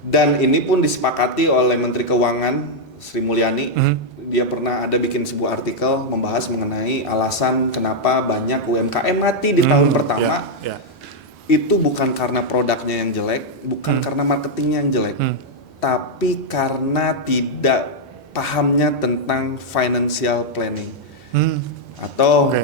Dan ini pun disepakati oleh Menteri Keuangan Sri Mulyani. Dia pernah ada bikin sebuah artikel membahas mengenai alasan kenapa banyak UMKM mati di tahun pertama. Itu bukan karena produknya yang jelek, bukan karena marketingnya yang jelek, tapi karena tidak pahamnya tentang financial planning atau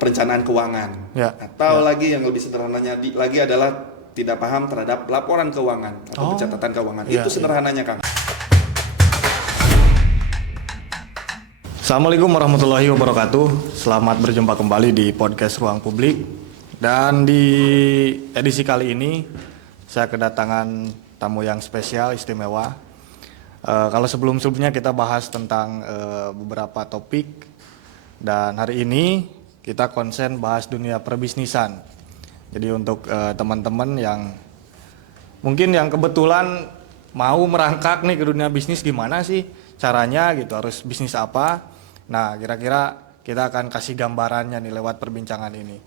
perencanaan keuangan, atau lagi yang lebih sederhananya lagi adalah tidak paham terhadap laporan keuangan atau pencatatan keuangan. Itu sederhananya, Kang. Assalamualaikum warahmatullahi wabarakatuh. Selamat berjumpa kembali di podcast Ruang Publik. Dan di edisi kali ini saya kedatangan tamu yang spesial, istimewa. Kalau sebelumnya kita bahas tentang beberapa topik, dan hari ini kita konsen bahas dunia perbisnisan. Jadi untuk teman-teman yang mungkin yang kebetulan mau merangkak nih ke dunia bisnis, gimana sih caranya gitu, harus bisnis apa? Nah, kira-kira kita akan kasih gambarannya nih lewat perbincangan ini.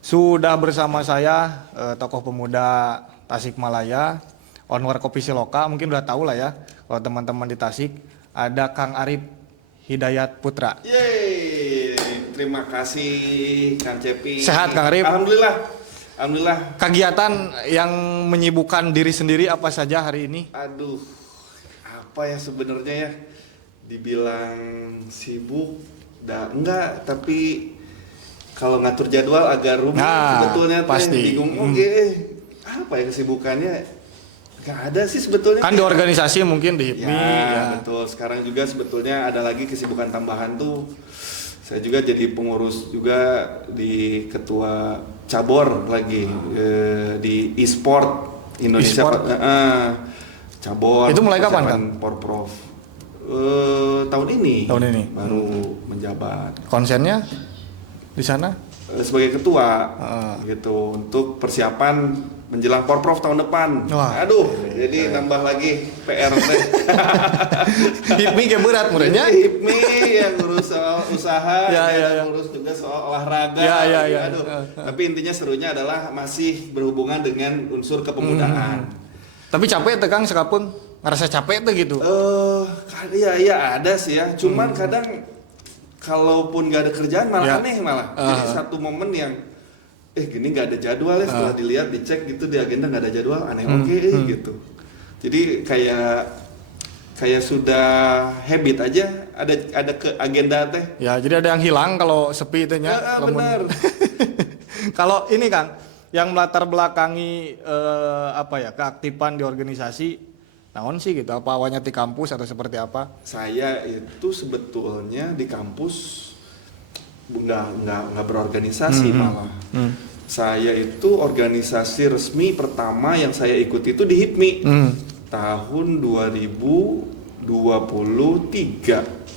Sudah bersama saya tokoh pemuda Tasikmalaya, owner Kopi Siloka, mungkin udah tahu lah ya kalau teman-teman di Tasik, ada Kang Arif Hidayat Putra. Yeay, terima kasih Kang Cepi. Sehat Kang Arif? Alhamdulillah. Kegiatan yang menyibukkan diri sendiri apa saja hari ini? Aduh, apa ya sebenarnya ya? Dibilang sibuk, enggak, tapi kalau ngatur jadwal agak rumit sebetulnya. Pasti. Bingung, apa ya kesibukannya? Gak ada sih sebetulnya. Kan di organisasi mungkin di HIPMI. Ya, betul. Sekarang juga sebetulnya ada lagi kesibukan tambahan tuh. Saya juga jadi pengurus juga di ketua cabur lagi di e-sport Indonesia. Cabur. Itu mulai kapan kan? Porprov. Tahun ini baru menjabat. Konsennya di sana sebagai ketua gitu untuk persiapan menjelang Porprov tahun depan. Aduh, jadi nambah lagi PR. HIPMI kayak berat murahnya. HIPMI yang ngurus soal usaha, yang ngurus juga soal olahraga. Aduh. Tapi intinya serunya adalah masih berhubungan dengan unsur kepemudaan. Tapi capek tegang sekapun ngerasa capek tuh gitu. Iya ada sih ya. Cuman kadang kalaupun gak ada kerjaan malah aneh malah. Jadi satu momen yang gini gak ada jadwal ya, setelah dilihat dicek gitu di agenda gak ada jadwal, aneh gitu. Jadi kayak sudah habit aja ada ke agenda teh. Ya, jadi ada yang hilang kalau sepi itu nya. Benar. Kalau ini Kang, yang melatar belakangi keaktifan di organisasi, naon sih gitu, apa awalnya di kampus atau seperti apa? Saya itu sebetulnya di kampus nggak berorganisasi malah. Saya itu organisasi resmi pertama yang saya ikuti itu di HIPMI tahun 2023.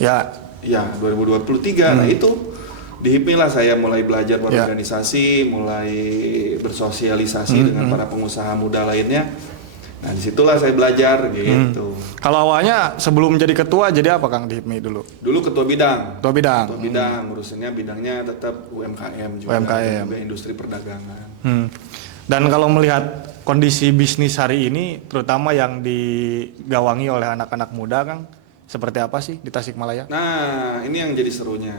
Ya 2023. Nah itu di HIPMI lah saya mulai belajar berorganisasi, mulai bersosialisasi dengan para pengusaha muda lainnya. Nah disitulah saya belajar gitu. Kalau awalnya sebelum jadi ketua jadi apa Kang di HIPMI dulu? Dulu ketua bidang. Ketua bidang. Urusannya bidangnya tetap UMKM juga industri perdagangan. Dan kalau melihat kondisi bisnis hari ini, terutama yang digawangi oleh anak-anak muda Kang, seperti apa sih di Tasikmalaya? Nah ini yang jadi serunya.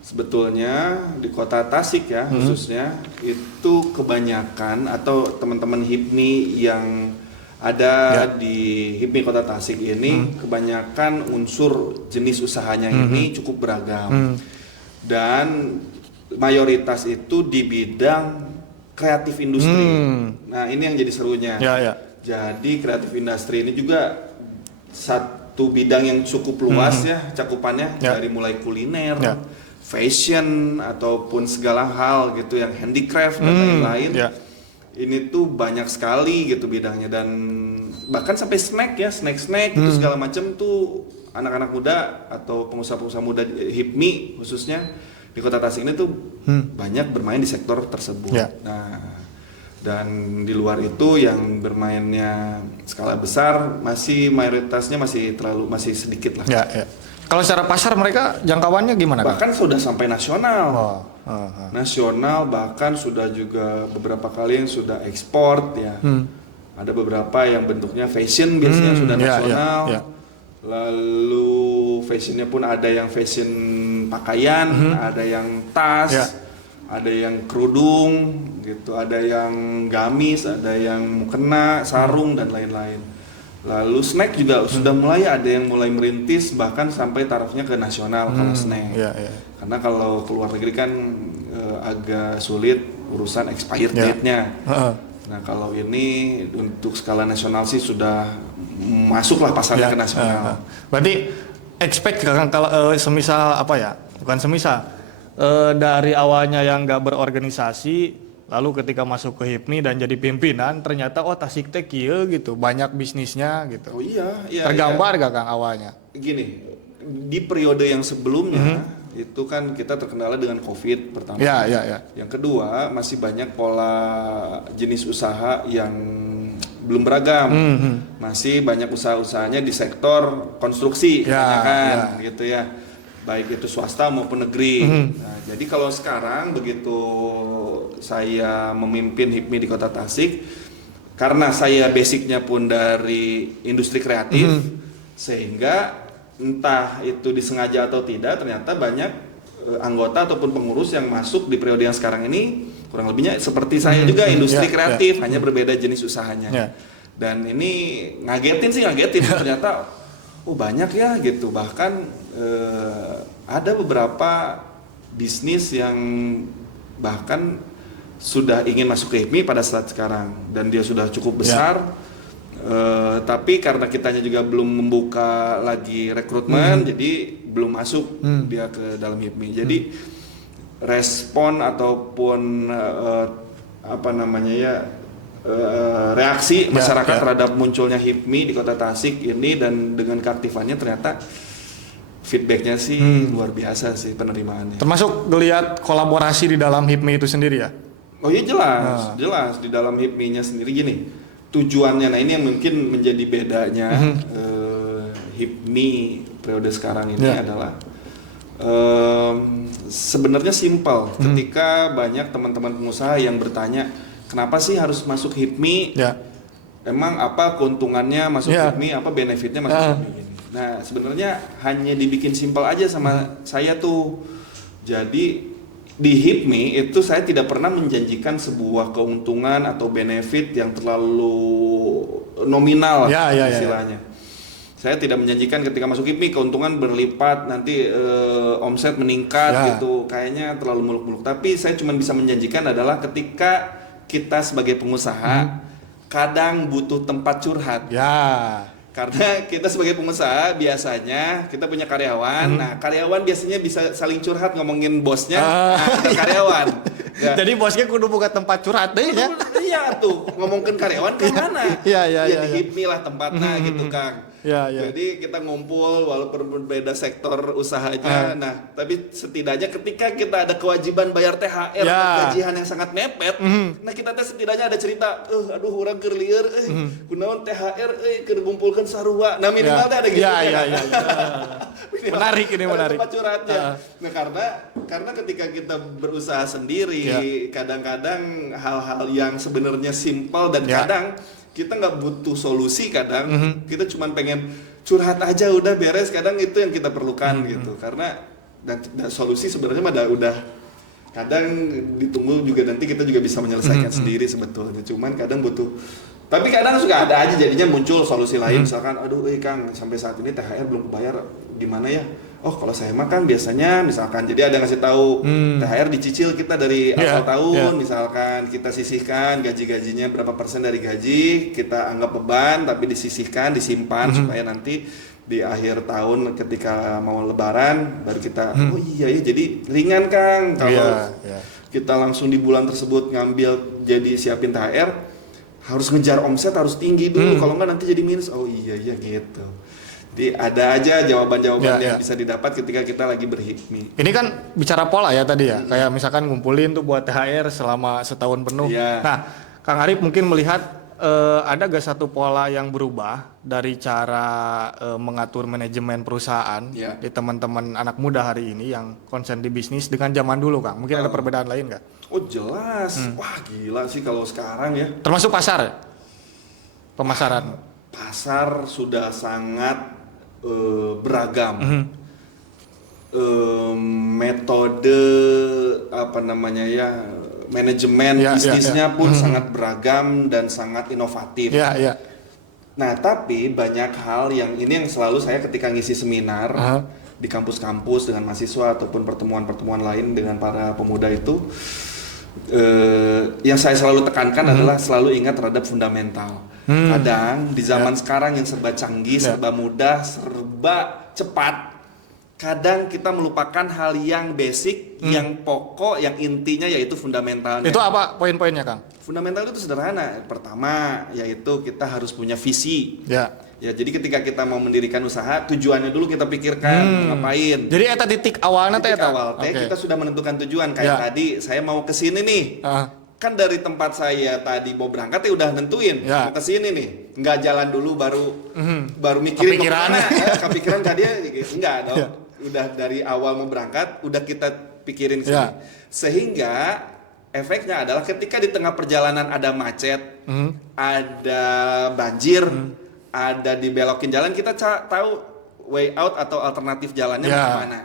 Sebetulnya di kota Tasik ya khususnya itu kebanyakan atau teman-teman HIPMI yang ada di HIPMI Kota Tasik ini kebanyakan unsur jenis usahanya ini cukup beragam dan mayoritas itu di bidang kreatif industri. Nah ini yang jadi serunya. Jadi kreatif industri ini juga satu bidang yang cukup luas ya cakupannya dari mulai kuliner, fashion ataupun segala hal gitu yang handicraft dan lain-lain. Ini tuh banyak sekali gitu bidangnya dan bahkan sampai snack itu segala macam tuh anak-anak muda atau pengusaha-pengusaha muda HIPMI khususnya di Kota Tasik ini tuh banyak bermain di sektor tersebut. Nah, dan di luar itu yang bermainnya skala besar mayoritasnya masih sedikit lah. Kalau secara pasar mereka jangkauannya gimana? Bahkan sudah sampai nasional. Nasional bahkan sudah juga beberapa kali yang sudah ekspor ya. Ada beberapa yang bentuknya fashion biasanya sudah nasional. Lalu fashionnya pun ada yang fashion pakaian, ada yang tas, ada yang kerudung gitu, ada yang gamis, ada yang mukena, sarung dan lain-lain. Lalu snack juga sudah mulai ada yang mulai merintis bahkan sampai tarafnya ke nasional kalau snack. Karena kalau keluar negeri kan agak sulit urusan expired date-nya. Nah kalau ini untuk skala nasional sih sudah masuklah pasarnya ke nasional. Berarti expect kalau semisal apa ya? Bukan semisal dari awalnya yang nggak berorganisasi, lalu ketika masuk ke HIPMI dan jadi pimpinan, ternyata Tasik Teh kieu gitu, banyak bisnisnya gitu. Oh iya. Tergambar gak Kang awalnya? Gini, di periode yang sebelumnya itu kan kita terkendala dengan COVID pertama. Yang kedua masih banyak pola jenis usaha yang belum beragam. Masih banyak usaha-usahanya di sektor konstruksi kebanyakan gitu ya. Baik itu swasta maupun negeri. Nah, jadi kalau sekarang begitu saya memimpin HIPMI di Kota Tasik, karena saya basicnya pun dari industri kreatif, sehingga entah itu disengaja atau tidak, ternyata banyak anggota ataupun pengurus yang masuk di periode yang sekarang ini kurang lebihnya seperti saya juga industri kreatif, hanya berbeda jenis usahanya. Dan ini ngagetin ternyata banyak ya gitu. Bahkan ada beberapa bisnis yang bahkan sudah ingin masuk ke HIPMI pada saat sekarang dan dia sudah cukup besar. Tapi karena kitanya juga belum membuka lagi rekrutmen, jadi belum masuk dia ke dalam HIPMI. Jadi respon ataupun reaksi masyarakat terhadap munculnya HIPMI di Kota Tasik ini dan dengan keaktifannya ternyata feedbacknya sih luar biasa sih penerimaannya. Termasuk ngelihat kolaborasi di dalam HIPMI itu sendiri ya? Oh iya jelas di dalam HIPMI-nya sendiri gini. Tujuannya, nah ini yang mungkin menjadi bedanya HIPMI periode sekarang ini adalah sebenarnya simpel. Ketika banyak teman-teman pengusaha yang bertanya, kenapa sih harus masuk HIPMI? Emang apa keuntungannya masuk HIPMI? Apa benefitnya masuk HIPMI? Nah sebenarnya hanya dibikin simpel aja sama saya tuh. Jadi di HIPMI itu saya tidak pernah menjanjikan sebuah keuntungan atau benefit yang terlalu nominal istilahnya. Saya tidak menjanjikan ketika masuk HIPMI keuntungan berlipat, nanti omset meningkat gitu. Kayaknya terlalu muluk-muluk. Tapi saya cuma bisa menjanjikan adalah ketika kita sebagai pengusaha kadang butuh tempat curhat. Karena kita sebagai pengusaha biasanya kita punya karyawan. Nah, karyawan biasanya bisa saling curhat ngomongin bosnya ke karyawan. Jadi bosnya kudu buka tempat curhat deh ya. Iya tuh, ngomongin karyawan ke mana? Di HIPMI lah tempatnya gitu, Kang. Jadi kita ngumpul walaupun berbeda sektor usahanya. Nah, tapi setidaknya ketika kita ada kewajiban bayar THR gajian yang sangat mepet, nah kita setidaknya ada cerita, aduh urang keur lieur kunaon THR keur ngumpulkeun sarua. Nah, minimal teh ada gitu. Menarik ini menarik. Tempat curhatnya. Nah, karena ketika kita berusaha sendiri, kadang-kadang hal-hal yang sebenarnya simpel dan kadang kita nggak butuh solusi, kadang kita cuma pengen curhat aja udah beres, kadang itu yang kita perlukan gitu. Karena dan solusi sebenarnya udah kadang ditunggu juga, nanti kita juga bisa menyelesaikan sendiri sebetulnya, cuman kadang butuh. Tapi kadang suka ada aja jadinya muncul solusi lain, misalkan aduh Kang sampai saat ini THR belum kebayar gimana ya. Oh kalau saya mah kan biasanya misalkan jadi ada ngasih tahu THR dicicil kita dari awal tahun, misalkan kita sisihkan gaji-gajinya berapa persen dari gaji, kita anggap beban tapi disisihkan, disimpan supaya nanti di akhir tahun ketika mau lebaran baru kita oh iya ya jadi ringan Kang kalau kita langsung di bulan tersebut ngambil jadi siapin THR harus ngejar omset harus tinggi dulu kalau nggak nanti jadi minus. Oh iya gitu. Jadi ada aja jawaban-jawaban yang bisa didapat ketika kita lagi berHIPMI. Ini kan bicara pola ya tadi ya, kayak misalkan ngumpulin tuh buat THR selama setahun penuh. Nah, Kang Arif mungkin melihat ada gak satu pola yang berubah dari cara mengatur manajemen perusahaan di teman-teman anak muda hari ini yang konsen di bisnis dengan zaman dulu, Kang? Mungkin ada perbedaan lain nggak? Oh jelas, wah gila sih kalau sekarang ya. Termasuk pasar? pemasaran? Pasar sudah sangat beragam. Metode manajemen bisnisnya pun sangat beragam dan sangat inovatif. Nah, tapi banyak hal yang selalu saya ketika ngisi seminar di kampus-kampus dengan mahasiswa ataupun pertemuan-pertemuan lain dengan para pemuda itu, yang saya selalu tekankan adalah selalu ingat terhadap fundamental. Kadang di zaman sekarang yang serba canggih, serba mudah, serba cepat, kadang kita melupakan hal yang basic, yang pokok, yang intinya yaitu fundamentalnya. Itu apa poin-poinnya, Kang? Fundamental itu sederhana. Pertama, yaitu kita harus punya visi. Ya, jadi ketika kita mau mendirikan usaha, tujuannya dulu kita pikirkan ngapain. Jadi eta titik awalnya teh kita sudah menentukan tujuan. Kayak tadi saya mau ke sini nih. Kan dari tempat saya tadi mau berangkat ya udah nentuin mau ke sini nih. Enggak jalan dulu baru mikirin kepikiran tadi enggak dong. Udah dari awal mau berangkat udah kita pikirin sini. Sehingga efeknya adalah ketika di tengah perjalanan ada macet, ada banjir, ada dibelokin jalan, kita tahu way out atau alternatif jalannya kemana.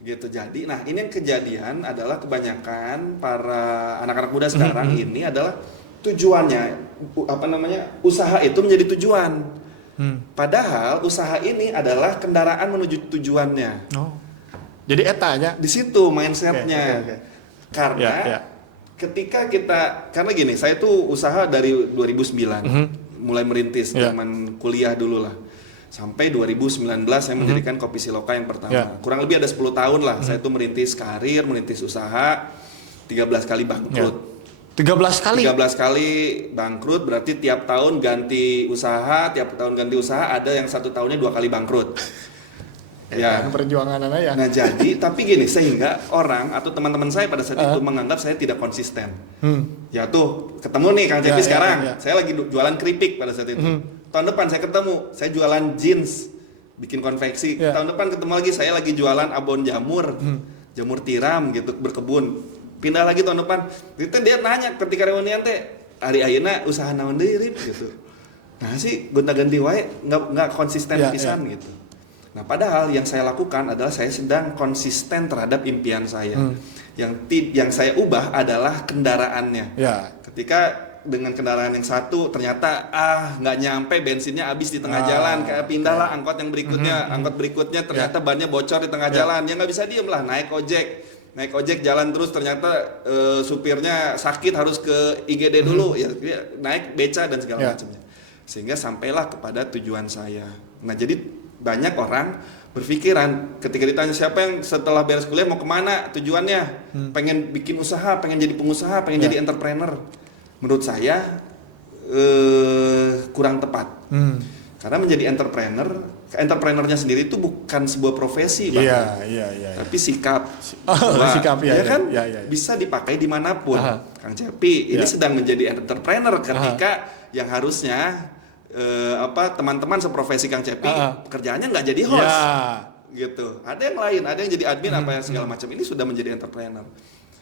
Gitu. Jadi, nah ini yang kejadian adalah kebanyakan para anak-anak muda sekarang ini adalah tujuannya, usaha itu menjadi tujuan. Padahal usaha ini adalah kendaraan menuju tujuannya. Jadi etanya di situ mindsetnya. Karena ketika karena gini, saya tuh usaha dari 2009, mulai merintis zaman kuliah dulu lah. Sampai 2019 saya mendirikan Kopi Siloka yang pertama. Kurang lebih ada 10 tahun lah saya tuh merintis karir, merintis usaha, 13 kali bangkrut. 13 kali? 13 kali bangkrut, berarti tiap tahun ganti usaha, ada yang 1 tahunnya 2 kali bangkrut. Perjuangan ya. Nah jadi, tapi gini, sehingga orang atau teman-teman saya pada saat itu menganggap saya tidak konsisten. Ya tuh, ketemu nih Kang Cepi sekarang, saya lagi jualan keripik pada saat itu. Tahun depan saya ketemu, saya jualan jeans, bikin konveksi. Tahun depan ketemu lagi, saya lagi jualan abon jamur, jamur tiram gitu, berkebun. Pindah lagi tahun depan. Itu dia nanya ketika reunian teh, hari ayeuna usaha naon deui Rip gitu. Nah sih gonta-ganti wae, enggak konsisten pisan gitu. Nah, padahal yang saya lakukan adalah saya sedang konsisten terhadap impian saya. Yang saya ubah adalah kendaraannya. Ketika dengan kendaraan yang satu ternyata nggak nyampe, bensinnya habis di tengah jalan, kayak pindahlah angkot yang berikutnya, angkot berikutnya ternyata bannya bocor di tengah jalan, ya nggak bisa diem lah, naik ojek jalan terus, ternyata supirnya sakit harus ke IGD dulu, ya naik beca dan segala macamnya, sehingga sampailah kepada tujuan saya. Nah jadi banyak orang berpikiran ketika ditanya siapa yang setelah beres kuliah mau kemana tujuannya, pengen bikin usaha, pengen jadi pengusaha, pengen jadi entrepreneur. Menurut saya kurang tepat. Karena menjadi entrepreneurnya sendiri itu bukan sebuah profesi, tapi sikap. Sikap kan bisa dipakai dimanapun. Kang Cepi ini sedang menjadi entrepreneur ketika yang harusnya teman-teman seprofesi Kang Cepi pekerjaannya nggak jadi host, gitu. Ada yang lain, ada yang jadi admin segala macam. Ini sudah menjadi entrepreneur.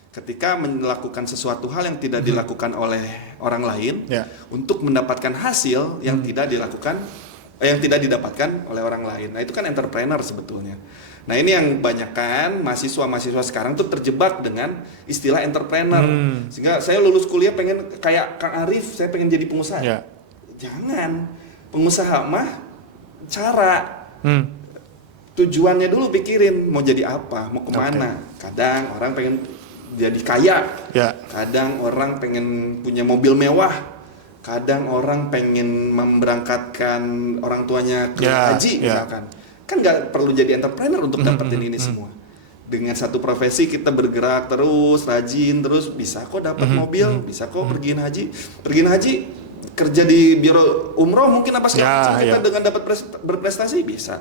Ketika melakukan sesuatu hal yang tidak dilakukan oleh orang lain untuk mendapatkan hasil yang tidak didapatkan oleh orang lain. Nah, itu kan entrepreneur sebetulnya. Nah, ini yang banyakkan mahasiswa sekarang tuh terjebak dengan istilah entrepreneur. Sehingga saya lulus kuliah pengen kayak Kang Arif, saya pengen jadi pengusaha. Jangan. Pengusaha mah cara. Tujuannya dulu pikirin mau jadi apa, mau kemana. Kadang orang pengen jadi kaya, kadang orang pengen punya mobil mewah, kadang orang pengen memberangkatkan orang tuanya ke haji misalkan. Kan nggak perlu jadi entrepreneur untuk dapetin ini semua. Dengan satu profesi kita bergerak terus, rajin terus, bisa kok dapat mobil, bisa kok pergiin haji, kerja di biro umroh mungkin apa segala macam kita dengan dapat berprestasi bisa.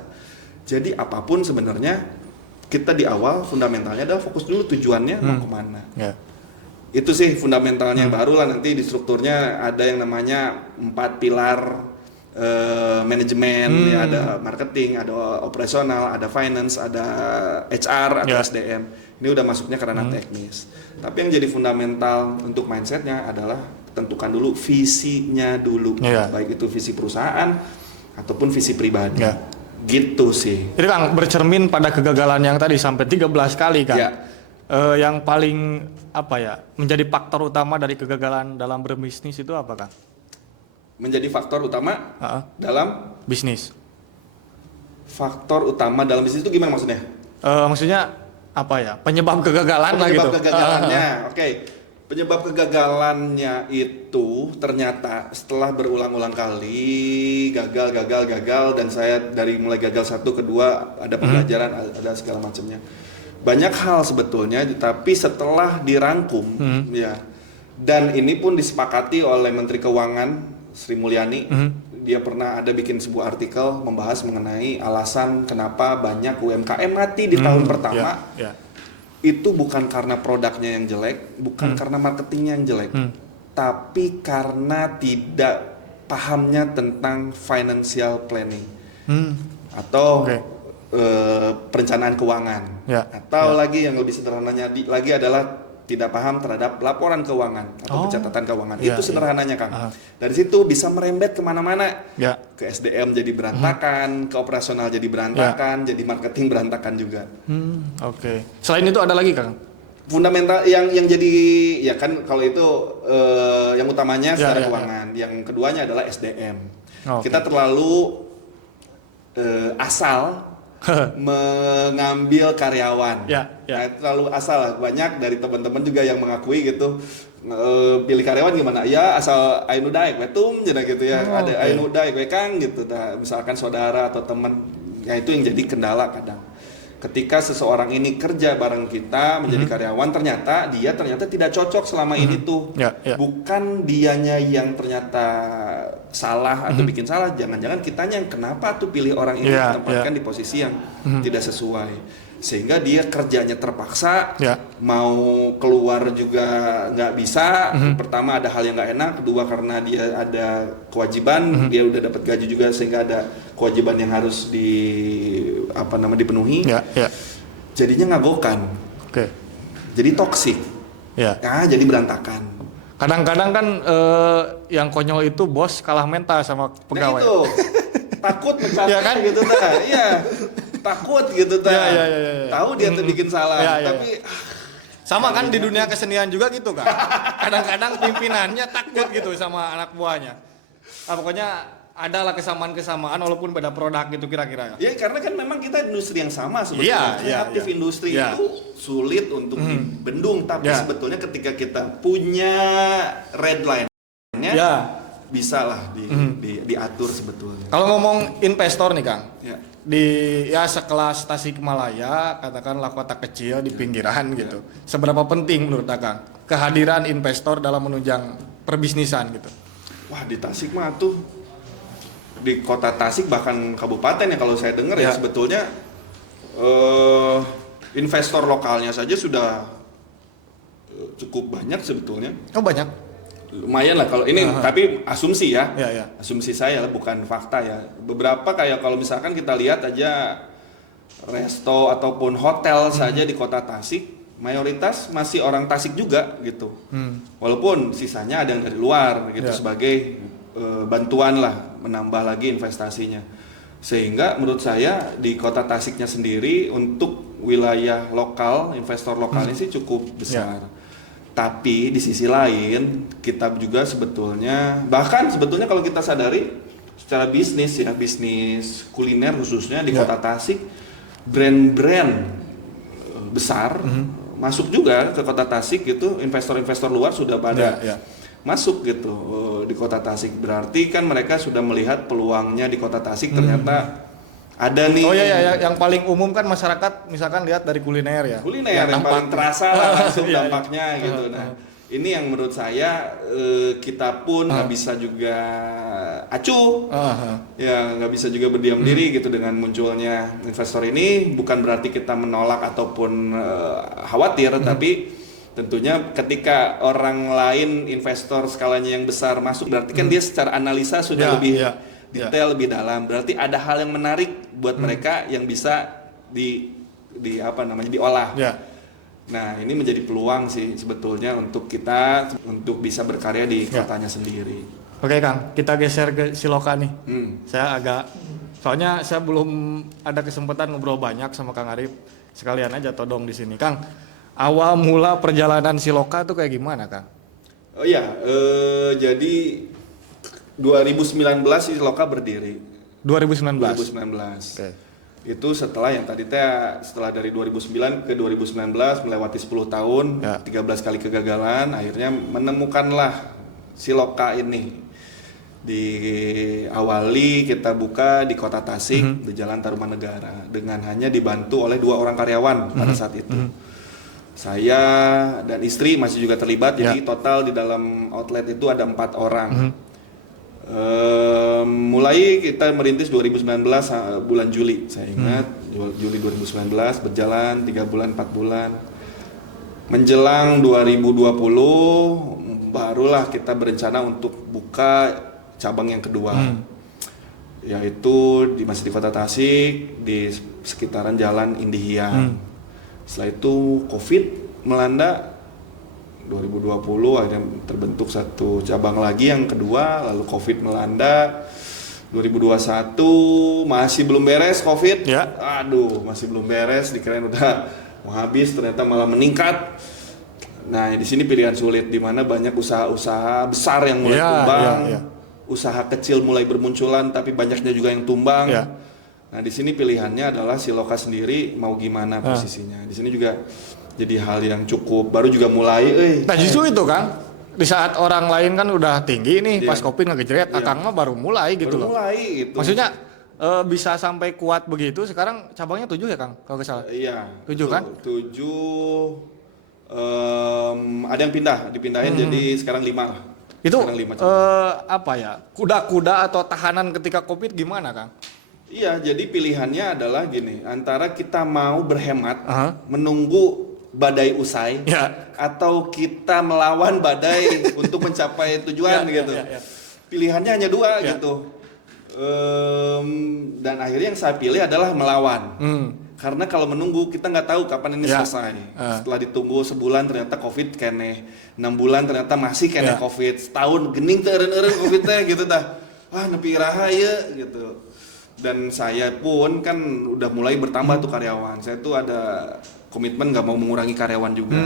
Jadi apapun sebenarnya kita di awal fundamentalnya adalah fokus dulu tujuannya mau kemana. Itu sih fundamentalnya. Baru lah nanti di strukturnya ada yang namanya 4 pilar manajemen, ada marketing, ada operasional, ada finance, ada HR, ada SDM. Ini udah masuknya ke ranah teknis. Tapi yang jadi fundamental untuk mindsetnya adalah tentukan dulu visinya dulu, baik itu visi perusahaan ataupun visi pribadi. Gitu sih. Jadi Kang, bercermin pada kegagalan yang tadi sampai 13 kali kan. Yang paling menjadi faktor utama dari kegagalan dalam berbisnis itu apa Kang? Menjadi faktor utama dalam bisnis. Faktor utama dalam bisnis itu gimana maksudnya? Maksudnya penyebab kegagalan lah gitu. Penyebab kegagalannya, oke. Penyebab kegagalannya itu ternyata setelah berulang-ulang kali gagal dan saya dari mulai gagal 1, kedua ada pembelajaran, ada segala macamnya. Banyak hal sebetulnya, tapi setelah dirangkum dan ini pun disepakati oleh Menteri Keuangan Sri Mulyani, dia pernah ada bikin sebuah artikel membahas mengenai alasan kenapa banyak UMKM mati di tahun pertama. Itu bukan karena produknya yang jelek, bukan karena marketingnya yang jelek, tapi karena tidak pahamnya tentang financial planning atau perencanaan keuangan, atau lagi yang lebih sederhananya lagi adalah tidak paham terhadap laporan keuangan atau pencatatan keuangan. Itu sederhananya Kang. Dari situ bisa merembet kemana-mana, ke SDM jadi berantakan, ke operasional jadi berantakan, jadi marketing berantakan juga. Selain itu ada lagi Kang? Fundamental yang jadi ya kan, kalau itu yang utamanya secara keuangan. Yang keduanya adalah SDM. Kita terlalu asal mengambil karyawan. Nah, terlalu asal. Banyak dari teman-teman juga yang mengakui gitu, pilih karyawan gimana? Ya asal ainu daek wetum jadi gitu ya. Ada ainu daek we Kang gitu. Nah, misalkan saudara atau teman, ya itu yang jadi kendala kadang. Ketika seseorang ini kerja bareng kita menjadi karyawan, ternyata tidak cocok selama ini tuh. Bukan dianya yang ternyata salah atau bikin salah, jangan-jangan kitanya yang kenapa tuh pilih orang ini ditempatkan di posisi yang tidak sesuai, sehingga dia kerjanya terpaksa, mau keluar juga nggak bisa. Pertama ada hal yang nggak enak, kedua karena dia ada kewajiban, dia udah dapat gaji juga sehingga ada kewajiban yang harus dipenuhi. Jadinya ngagokan, jadi toksik, jadi berantakan. Kadang-kadang kan yang konyol itu bos kalah mental sama pegawai. Nah itu, takut mencari gitu ta. Iya. Takut gitu ta. Tahu dia tuh bikin salah, tapi sama kan di dunia kesenian juga gitu kan. Kadang-kadang pimpinannya takut gitu sama anak buahnya. Pokoknya adalah kesamaan-kesamaan walaupun beda produk gitu kira-kira. Ya karena kan memang kita industri yang sama sebetulnya. Kreatif industri itu sulit untuk dibendung, tapi sebetulnya ketika kita punya red line-nya bisa lah diatur sebetulnya. Kalau ngomong investor nih Kang, di sekelas Tasikmalaya, katakanlah kota kecil di pinggiran gitu, seberapa penting menurut Kang kehadiran investor dalam menunjang perbisnisan gitu? Wah, di Tasik mah tuh, di kota Tasik bahkan kabupaten ya kalau saya dengar ya sebetulnya investor lokalnya saja sudah cukup banyak sebetulnya. Banyak. Lumayan lah kalau ini, tapi asumsi ya. Asumsi saya lah, bukan fakta ya. Beberapa kayak kalau misalkan kita lihat aja resto ataupun hotel saja di kota Tasik, mayoritas masih orang Tasik juga gitu. Walaupun sisanya ada yang dari luar gitu sebagai bantuan lah, menambah lagi investasinya. Sehingga menurut saya di kota Tasiknya sendiri untuk wilayah lokal, investor lokalnya sih cukup besar. Tapi di sisi lain kita juga sebetulnya, bahkan sebetulnya kalau kita sadari secara bisnis ya, bisnis kuliner khususnya di kota Tasik, brand-brand besar masuk juga ke kota Tasik gitu. Investor-investor luar sudah pada masuk gitu di kota Tasik. Berarti kan mereka sudah melihat peluangnya di kota Tasik, ternyata ada nih. Yang paling umum kan masyarakat misalkan lihat dari kuliner ya. Kuliner yang paling terasa lah langsung dampaknya gitu. Nah, ini yang menurut saya kita pun nggak bisa juga acuh, ya nggak bisa juga berdiam diri gitu dengan munculnya investor ini. Bukan berarti kita menolak ataupun khawatir, tapi tentunya ketika orang lain investor skalanya yang besar masuk, berarti kan dia secara analisa sudah lebih detail, lebih dalam. Berarti ada hal yang menarik buat mereka yang bisa diolah. Nah, ini menjadi peluang sih sebetulnya untuk kita untuk bisa berkarya di kotanya sendiri. Oke Kang, kita geser ke Siloka nih. Soalnya saya belum ada kesempatan ngobrol banyak sama Kang Arif. Sekalian aja todong di sini, Kang. Awal mula perjalanan Siloka tuh kayak gimana, Kang? Oh iya, jadi 2019 Siloka berdiri. 2019. Oke. Itu setelah yang tadi setelah dari 2009 ke 2019 melewati 10 tahun, 13 kali kegagalan, akhirnya menemukanlah Siloka ini. Diawali kita buka di Kota Tasik di Jalan Tarumanegara dengan hanya dibantu oleh 2 orang karyawan pada saat itu. Saya dan istri masih juga terlibat, jadi total di dalam outlet itu ada 4 orang. Mulai kita merintis 2019 bulan Juli, saya ingat Juli 2019, berjalan 3 bulan 4 bulan, menjelang 2020 barulah kita berencana untuk buka cabang yang kedua, yaitu masih di Kota Tasik di sekitaran Jalan Indihiyang. Setelah itu COVID melanda 2020, akhirnya terbentuk satu cabang lagi yang kedua, lalu COVID melanda 2021 masih belum beres COVID. Aduh, masih belum beres, dikirain udah mau habis, ternyata malah meningkat. Nah, di sini pilihan sulit, di mana banyak usaha-usaha besar yang mulai tumbang, usaha kecil mulai bermunculan, tapi banyaknya juga yang tumbang. Nah, di sini pilihannya adalah Siloka sendiri mau gimana posisinya. Di sini juga jadi hal yang cukup baru juga mulai. Nah justru itu Kang, di saat orang lain kan udah tinggi nih, pas COVID ngegejret, Akang mah baru mulai gitu loh. Gitu. Maksudnya bisa sampai kuat begitu, sekarang cabangnya 7 ya Kang, kalau nggak salah? Iya. 7 kan? 7, ada yang dipindahin jadi sekarang 5 lah. Itu apa ya, kuda-kuda atau tahanan ketika COVID gimana Kang? Iya, jadi pilihannya adalah gini, antara kita mau berhemat, menunggu badai usai, atau kita melawan badai untuk mencapai tujuan gitu. Pilihannya hanya 2 gitu. Dan akhirnya yang saya pilih adalah melawan. Karena kalau menunggu kita nggak tahu kapan ini selesai. Setelah ditunggu sebulan ternyata COVID kene, 6 bulan ternyata masih kene COVID, setahun gening teureun-eureun COVID teh gitu dah. Wah, nepi iraha ya gitu. Dan saya pun kan udah mulai bertambah tuh karyawan. Saya tuh ada komitmen nggak mau mengurangi karyawan juga,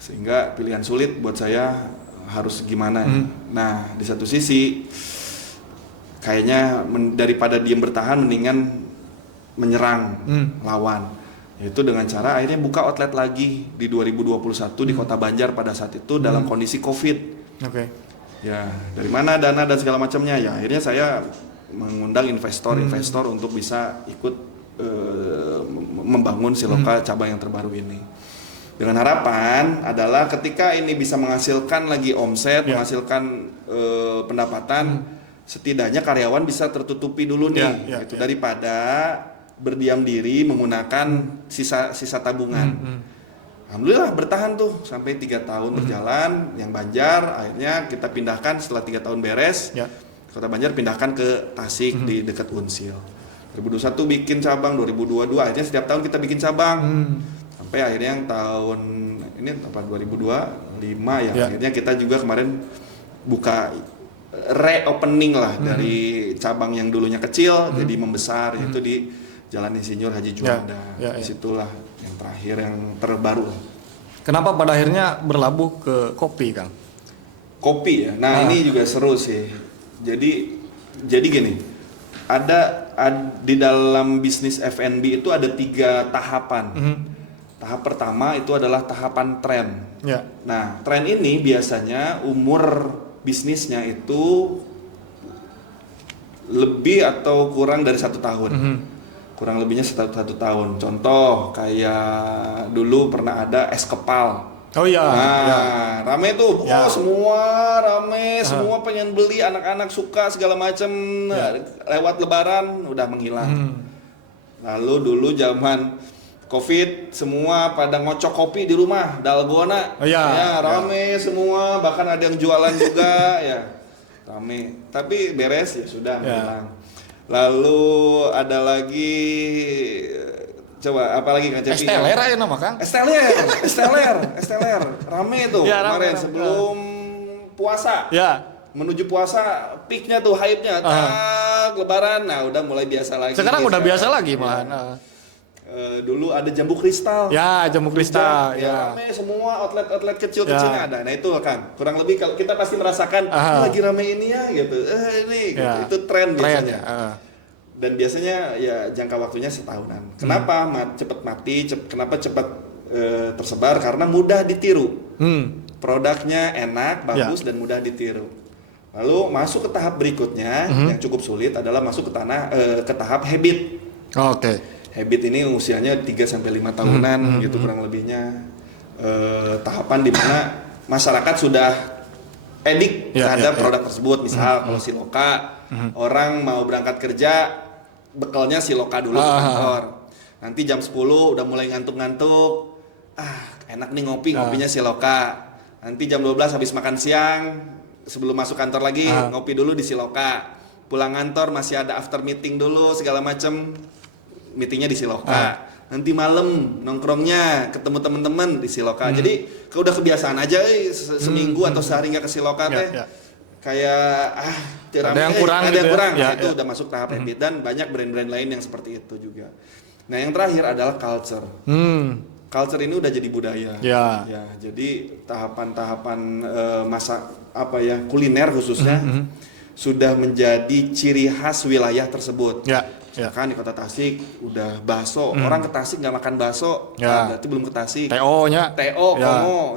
sehingga pilihan sulit buat saya harus gimana. Nah, di satu sisi kayaknya daripada diem bertahan mendingan menyerang lawan, yaitu dengan cara akhirnya buka outlet lagi di 2021 di Kota Banjar pada saat itu dalam kondisi COVID. Ya, dari mana dana dan segala macamnya, ya akhirnya saya mengundang investor untuk bisa ikut membangun Siloka cabang yang terbaru ini. Dengan harapan adalah ketika ini bisa menghasilkan lagi omset, menghasilkan pendapatan, setidaknya karyawan bisa tertutupi dulu nih, gitu, daripada berdiam diri menggunakan sisa tabungan. Alhamdulillah bertahan tuh sampai 3 tahun berjalan. Yang Banjar akhirnya kita pindahkan setelah 3 tahun beres. Kota Banjar pindahkan ke Tasik di dekat Unsil. 2021 bikin cabang, 2022 akhirnya setiap tahun kita bikin cabang. Sampai akhirnya yang tahun ini 2025 akhirnya kita juga kemarin buka reopening lah dari cabang yang dulunya kecil jadi membesar, yaitu di Jalan Insinyur Haji Juanda. Disitulah yang terakhir yang terbaru. Kenapa pada akhirnya berlabuh ke kopi, Kang? Kopi ya. Nah, ini juga seru sih. Jadi gini, ada di dalam bisnis F&B itu ada 3 tahapan. Tahap pertama itu adalah tahapan tren. Nah, tren ini biasanya umur bisnisnya itu lebih atau kurang dari 1 tahun. Kurang lebihnya 1 tahun. Contoh kayak dulu pernah ada es kepal. Rame tuh, semua rame, semua pengen beli, anak-anak suka segala macam. Lewat Lebaran udah menghilang. Lalu dulu zaman COVID semua pada ngocok kopi di rumah, dalgona, rame semua, bahkan ada yang jualan juga, rame. Tapi beres ya sudah menghilang. Lalu ada lagi Coba apalagi Kang Cepi? Esteller aja nama Kang. Esteller. Rame tuh Ya, kemarin rame. sebelum puasa. Ya. Menuju puasa, peaknya tuh, hype-nya. Lebaran, nah udah mulai biasa lagi. Sekarang udah biasa lagi ya. malahan. Dulu ada jambu kristal. Ya, jambu kristal. Ya, rame semua outlet kecil-kecilnya ada. Nah itu kan, kurang lebih kalau kita pasti merasakan lagi rame ini ya gitu. Ini gitu. Itu tren biasanya. Dan biasanya ya jangka waktunya setahunan. Kenapa cepet mati? Kenapa cepat tersebar? Karena mudah ditiru. Produknya enak, bagus dan mudah ditiru. Lalu masuk ke tahap berikutnya yang cukup sulit adalah masuk ke tahap habit. Oke. Habit ini usianya 3-5 tahunan gitu kurang lebihnya. Tahapan di mana masyarakat sudah edik terhadap produk tersebut. Misal kalau Siloka, orang mau berangkat kerja, bekalnya Siloka dulu ke kantor. Nanti jam 10 udah mulai ngantuk-ngantuk. Enak nih ngopinya Siloka. Nanti jam 12 habis makan siang, sebelum masuk kantor lagi, ngopi dulu di Siloka. Pulang kantor masih ada after meeting dulu segala macem. Meetingnya di Siloka. Nanti malam nongkrongnya ketemu teman-teman di Siloka. Jadi kalau udah kebiasaan aja seminggu atau sehari nggak ke Siloka teh. Kayak ada yang kurang ada yang gitu kurang. ya. Nah, itu udah masuk tahap habit dan banyak brand-brand lain yang seperti itu juga. Nah, yang terakhir adalah culture. Culture ini udah jadi budaya. Ya, jadi tahapan-tahapan kuliner khususnya sudah menjadi ciri khas wilayah tersebut. Kan di Kota Tasik udah bakso, orang ke Tasik nggak makan bakso, berarti belum ke Tasik. TO-nya. Komo,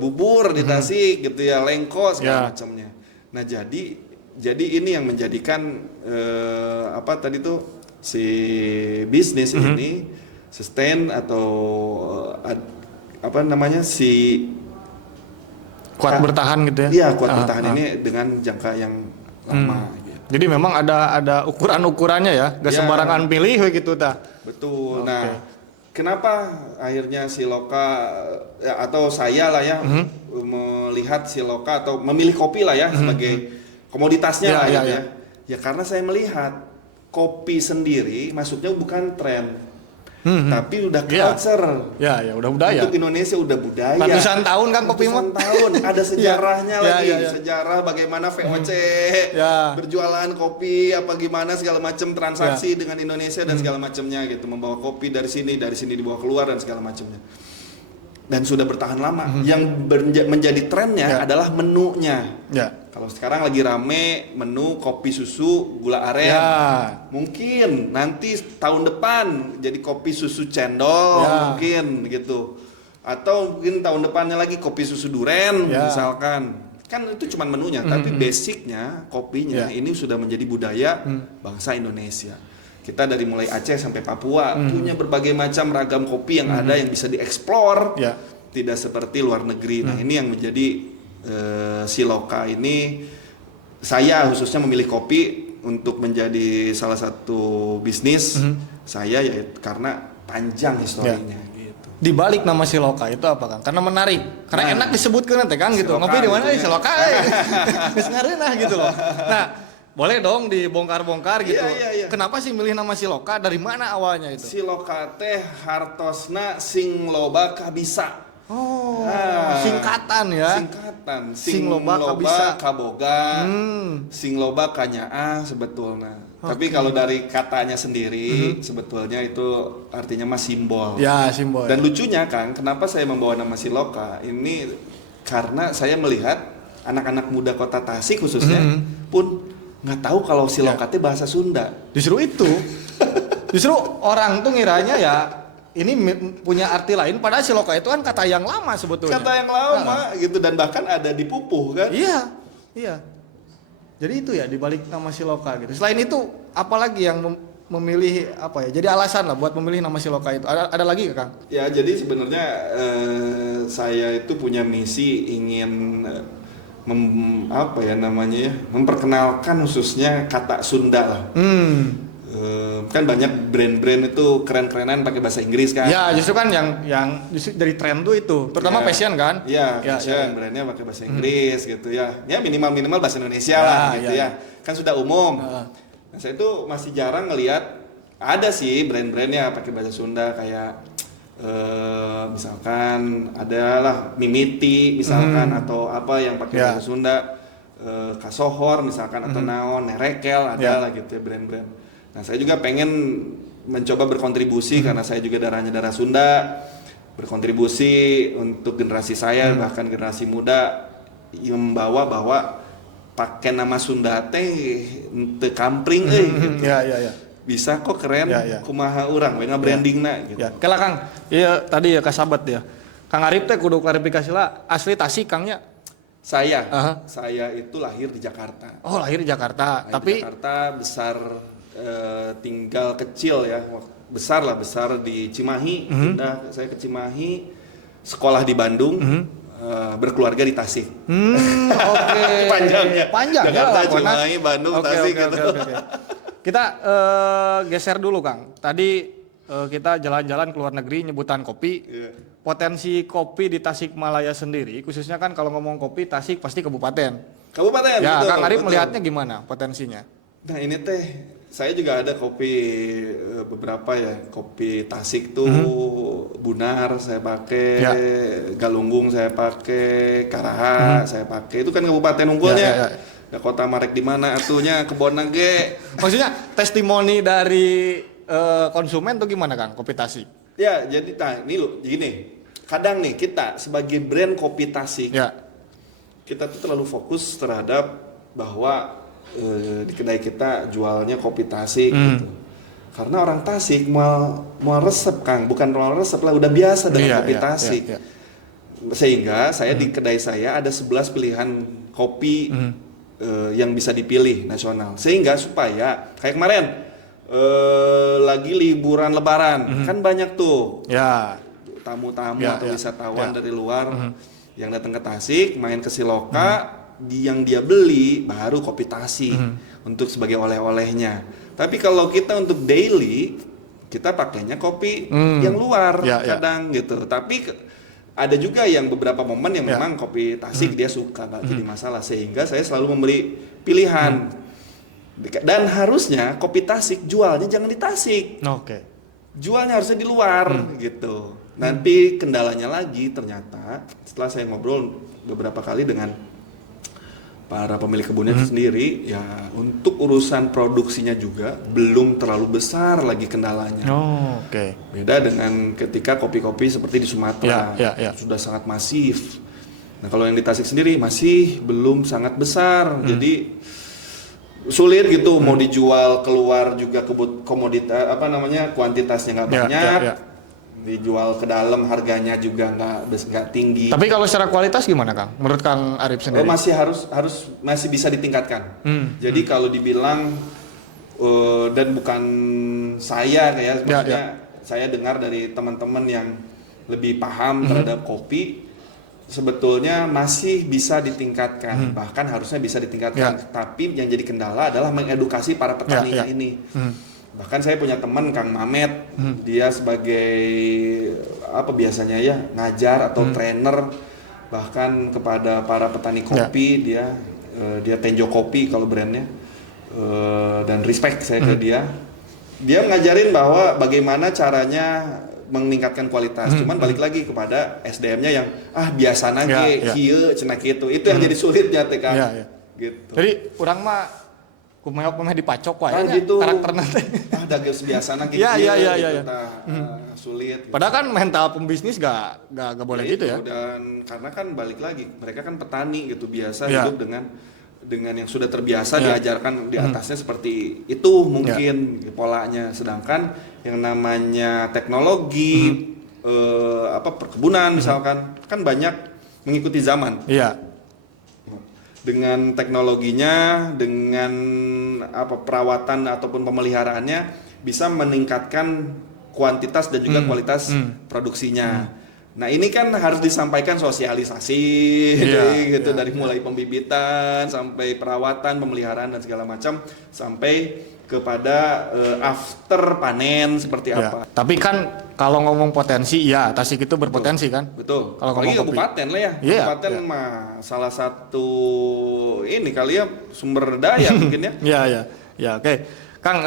bubur di Tasik gitu ya, lengko segala macamnya. Nah jadi ini yang menjadikan si bisnis ini sustain atau kuat bertahan gitu ya? Iya, kuat bertahan ini dengan jangka yang lama. Gitu. Jadi memang ada ukuran-ukurannya ya, gak sembarangan pilih gitu ta. Betul. Nah, kenapa akhirnya Siloka atau saya lah ya melihat Siloka atau memilih kopi lah ya sebagai komoditasnya lah gitu ya. Ya karena saya melihat kopi sendiri masuknya bukan tren. Tapi udah culture. Udah budaya. Untuk Indonesia udah budaya. Ratusan tahun kan kopi mah. Ratusan tahun, ada sejarahnya lagi. Sejarah bagaimana VOC berjualan kopi apa gimana segala macam transaksi dengan Indonesia dan segala macamnya gitu, membawa kopi dari sini dibawa keluar dan segala macamnya. Dan sudah bertahan lama. Yang menjadi trennya adalah menunya. Kalau sekarang lagi rame menu kopi susu gula aren. Mungkin nanti tahun depan jadi kopi susu cendol mungkin gitu. Atau mungkin tahun depannya lagi kopi susu duren misalkan. Kan itu cuma menunya, tapi basicnya kopinya ini sudah menjadi budaya bangsa Indonesia. Kita dari mulai Aceh sampai Papua punya berbagai macam ragam kopi yang ada yang bisa dieksplor. Tidak seperti luar negeri. Nah, ini yang menjadi Siloka ini, saya khususnya memilih kopi untuk menjadi salah satu bisnis saya karena panjang historinya gitu. Di balik nama Siloka itu apa Kang? Karena menarik, karena enak disebutkan nanti kan gitu. Siloka, Ngopi di mana gitu Siloka? Geus ngareunah gitu loh. Nah, boleh dong dibongkar-bongkar gitu. Kenapa sih milih nama Siloka? Dari mana awalnya itu? Siloka teh hartosna sing loba kabisa. Singkatan ya. Sing loba kaboga. Sing loba kanyaa sebetulnya. Tapi kalau dari katanya sendiri sebetulnya itu artinya mah simbol. Ya, simbol. Dan lucunya Kang, kenapa saya membawa nama Siloka? Ini karena saya melihat anak-anak muda Kota Tasik khususnya pun nggak tahu kalau Siloka teh bahasa Sunda. Justru itu. Justru orang tuh ngiranya ya ini punya arti lain, padahal Siloka itu kan kata yang lama sebetulnya. Kata yang lama gitu, dan bahkan ada di pupuh kan? Iya. Jadi itu ya dibalik nama Siloka gitu. Selain itu, apalagi yang memilih apa ya? Jadi alasan lah buat memilih nama Siloka itu. Ada lagi nggak Kang? Ya jadi sebenarnya saya itu punya misi ingin memperkenalkan khususnya kata Sunda lah. Kan banyak brand-brand itu keren-kerenan pakai bahasa Inggris kan. Ya, justru kan yang justru dari tren tuh itu, terutama fashion kan. Fashion brandnya pakai bahasa Inggris gitu ya. Ya minimal bahasa Indonesia lah gitu ya. Kan sudah umum. Nah, saya itu masih jarang ngelihat Ada sih brand-brandnya pakai bahasa Sunda kayak misalkan adalah Mimiti misalkan atau apa yang pakai bahasa Sunda, Kasohor misalkan atau Naon, Nerekel ada lah gitu ya brand-brand. Nah saya juga pengen mencoba berkontribusi karena saya juga darah Sunda, berkontribusi untuk generasi saya bahkan generasi muda yang membawa bahwa pakai nama Sunda teh teu kampring gitu. Bisa kok keren, kumaha urang we ngabrandingna gitu. Kela Kang, iya tadi ya kasabat ya. Kang Arif teh kudu klarifikasi lah, asli Tasik Kangnya. Saya itu lahir di Jakarta. Oh, lahir di Jakarta. Tapi di Jakarta besar tinggal kecil ya. Besar di Cimahi. Pindah saya ke Cimahi, sekolah di Bandung. Berkeluarga di Tasik. Oke. Panjang Jakarta, ya, Cimahi, Bandung, Tasik gitu. Kita geser dulu Kang. Tadi kita jalan-jalan ke luar negeri nyebutan kopi. Potensi kopi di Tasikmalaya sendiri, khususnya kan kalau ngomong kopi Tasik pasti kabupaten. Ya, betul, Kang Arif melihatnya gimana potensinya? Nah ini teh, saya juga ada kopi beberapa ya. Kopi Tasik tuh Bunar saya pakai, Galunggung saya pakai, Karaha saya pakai. Itu kan kabupaten unggulnya. Kota Marek di mana atunya kebon nage. Maksudnya testimoni dari konsumen tuh gimana Kang kopi Tasik? Ya jadi ini loh gini. Kadang nih kita sebagai brand kopi Tasik, kita tuh terlalu fokus terhadap bahwa di kedai kita jualnya kopi Tasik gitu. Karena orang Tasik mau resep Kang, bukan mau resep lah udah biasa dengan kopi Tasik. Sehingga saya di kedai saya ada 11 pilihan kopi yang bisa dipilih nasional, sehingga supaya kayak kemarin lagi liburan Lebaran kan banyak tuh tamu-tamu atau wisatawan dari luar yang datang ke Tasik main ke Siloka, yang dia beli baru kopi Tasik untuk sebagai oleh-olehnya. Tapi kalau kita untuk daily kita pakainya kopi yang luar kadang gitu. Tapi ada juga yang beberapa momen yang memang kopi Tasik dia suka, nggak jadi masalah, sehingga saya selalu memberi pilihan. Dan harusnya kopi Tasik jualnya jangan di Tasik. Jualnya harusnya di luar gitu. Nanti kendalanya lagi ternyata setelah saya ngobrol beberapa kali dengan para pemilik kebunnya itu sendiri, ya untuk urusan produksinya juga belum terlalu besar lagi kendalanya. Beda dengan ketika kopi-kopi seperti di Sumatera sudah sangat masif. Nah kalau yang di Tasik sendiri masih belum sangat besar, jadi sulit gitu mau dijual keluar juga komoditas kuantitasnya nggak banyak. Dijual ke dalam harganya juga nggak tinggi. Tapi kalau secara kualitas gimana Kang? Menurut Kang Arif sendiri? Masih bisa ditingkatkan. Jadi kalau dibilang dan bukan saya maksudnya saya dengar dari teman-teman yang lebih paham terhadap kopi, sebetulnya masih bisa ditingkatkan, bahkan harusnya bisa ditingkatkan. Tapi yang jadi kendala adalah mengedukasi para petaninya ini. Bahkan saya punya teman Kang Mamet, dia sebagai biasanya ya ngajar atau trainer bahkan kepada para petani kopi, dia Tenjo Kopi kalau brandnya, dan respect saya ke dia. Dia ngajarin bahwa bagaimana caranya meningkatkan kualitas. Cuman balik lagi kepada SDM-nya yang biasa nage kieu cenah kitu. Itu yang jadi sulitnya teh Kang. Gitu. Jadi urang mah kumaha dipacok wae gitu. Karakterna teh. Da geus biasana kieu. Sulit. Padahal kan mental pembisnis gak boleh gitu ya. Dan karena kan balik lagi mereka kan petani gitu, biasa hidup dengan yang sudah terbiasa diajarkan di atasnya seperti itu mungkin polanya. Sedangkan yang namanya teknologi perkebunan misalkan kan banyak mengikuti zaman. Dengan teknologinya, dengan perawatan ataupun pemeliharaannya bisa meningkatkan kuantitas dan juga kualitas produksinya. Nah ini kan harus disampaikan sosialisasi gitu dari mulai pembibitan sampai perawatan, pemeliharaan dan segala macam sampai kepada after panen seperti apa. Tapi kan kalau ngomong potensi Tasik itu berpotensi kan? Betul. Kalau apalagi kabupaten lah ya. Kabupaten mah salah satu ini kali ya sumber daya mungkin ya. Oke. Kang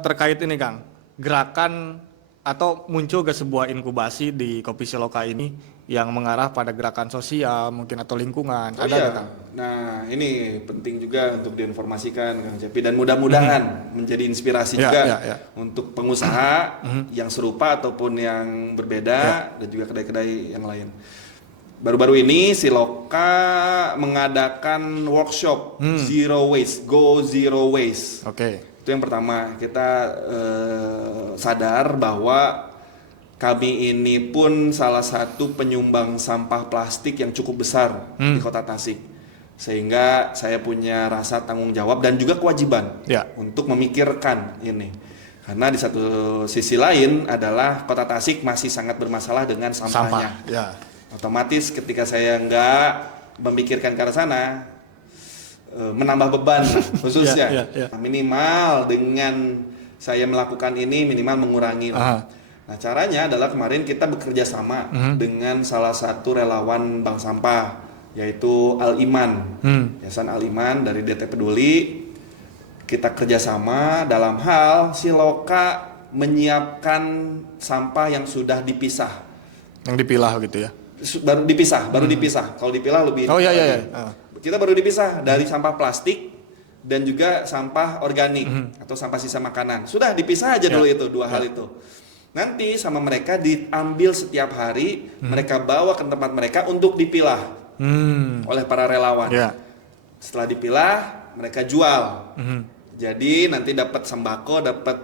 terkait ini Kang. gerakan atau muncul ke sebuah inkubasi di Kopi Siloka ini yang mengarah pada gerakan sosial mungkin atau lingkungan? Oh Ada iya. nggak, Kang? Nah, ini penting juga untuk diinformasikan Kang Cepi, dan mudah-mudahan menjadi inspirasi Ya, juga ya. untuk pengusaha yang serupa ataupun yang berbeda dan juga kedai-kedai yang lain. Baru-baru ini Siloka mengadakan workshop Zero Waste, Go Zero Waste. Oke. Itu yang pertama, kita sadar bahwa kami ini pun salah satu penyumbang sampah plastik yang cukup besar di Kota Tasik. Sehingga saya punya rasa tanggung jawab dan juga kewajiban untuk memikirkan ini. Karena di satu sisi lain adalah Kota Tasik masih sangat bermasalah dengan sampahnya. Otomatis ketika saya nggak memikirkan ke arah sana, menambah beban khususnya. Minimal dengan saya melakukan ini minimal mengurangi. Nah, caranya adalah kemarin kita bekerja sama dengan salah satu relawan bank sampah, yaitu Al Iman, Yayasan Al Iman dari DT Peduli. Kita kerjasama dalam hal Siloka menyiapkan sampah yang sudah dipisah, yang dipilah gitu ya. Baru dipisah. Kalau dipilah lebih. Kita baru dipisah dari sampah plastik dan juga sampah organik atau sampah sisa makanan. Sudah dipisah aja dulu itu, dua hal itu. Nanti sama mereka diambil setiap hari, mereka bawa ke tempat mereka untuk dipilah oleh para relawan. Setelah dipilah, mereka jual. Jadi nanti dapat sembako, dapat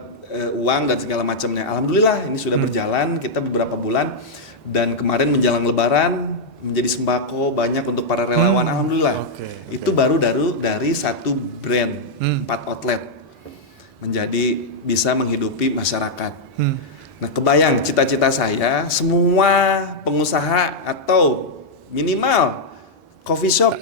uang dan segala macamnya. Alhamdulillah ini sudah berjalan kita beberapa bulan, dan kemarin menjelang Lebaran menjadi sembako banyak untuk para relawan. Alhamdulillah. Itu baru dari satu brand 4 outlet menjadi bisa menghidupi masyarakat. Nah, kebayang cita-cita saya semua pengusaha atau minimal coffee shop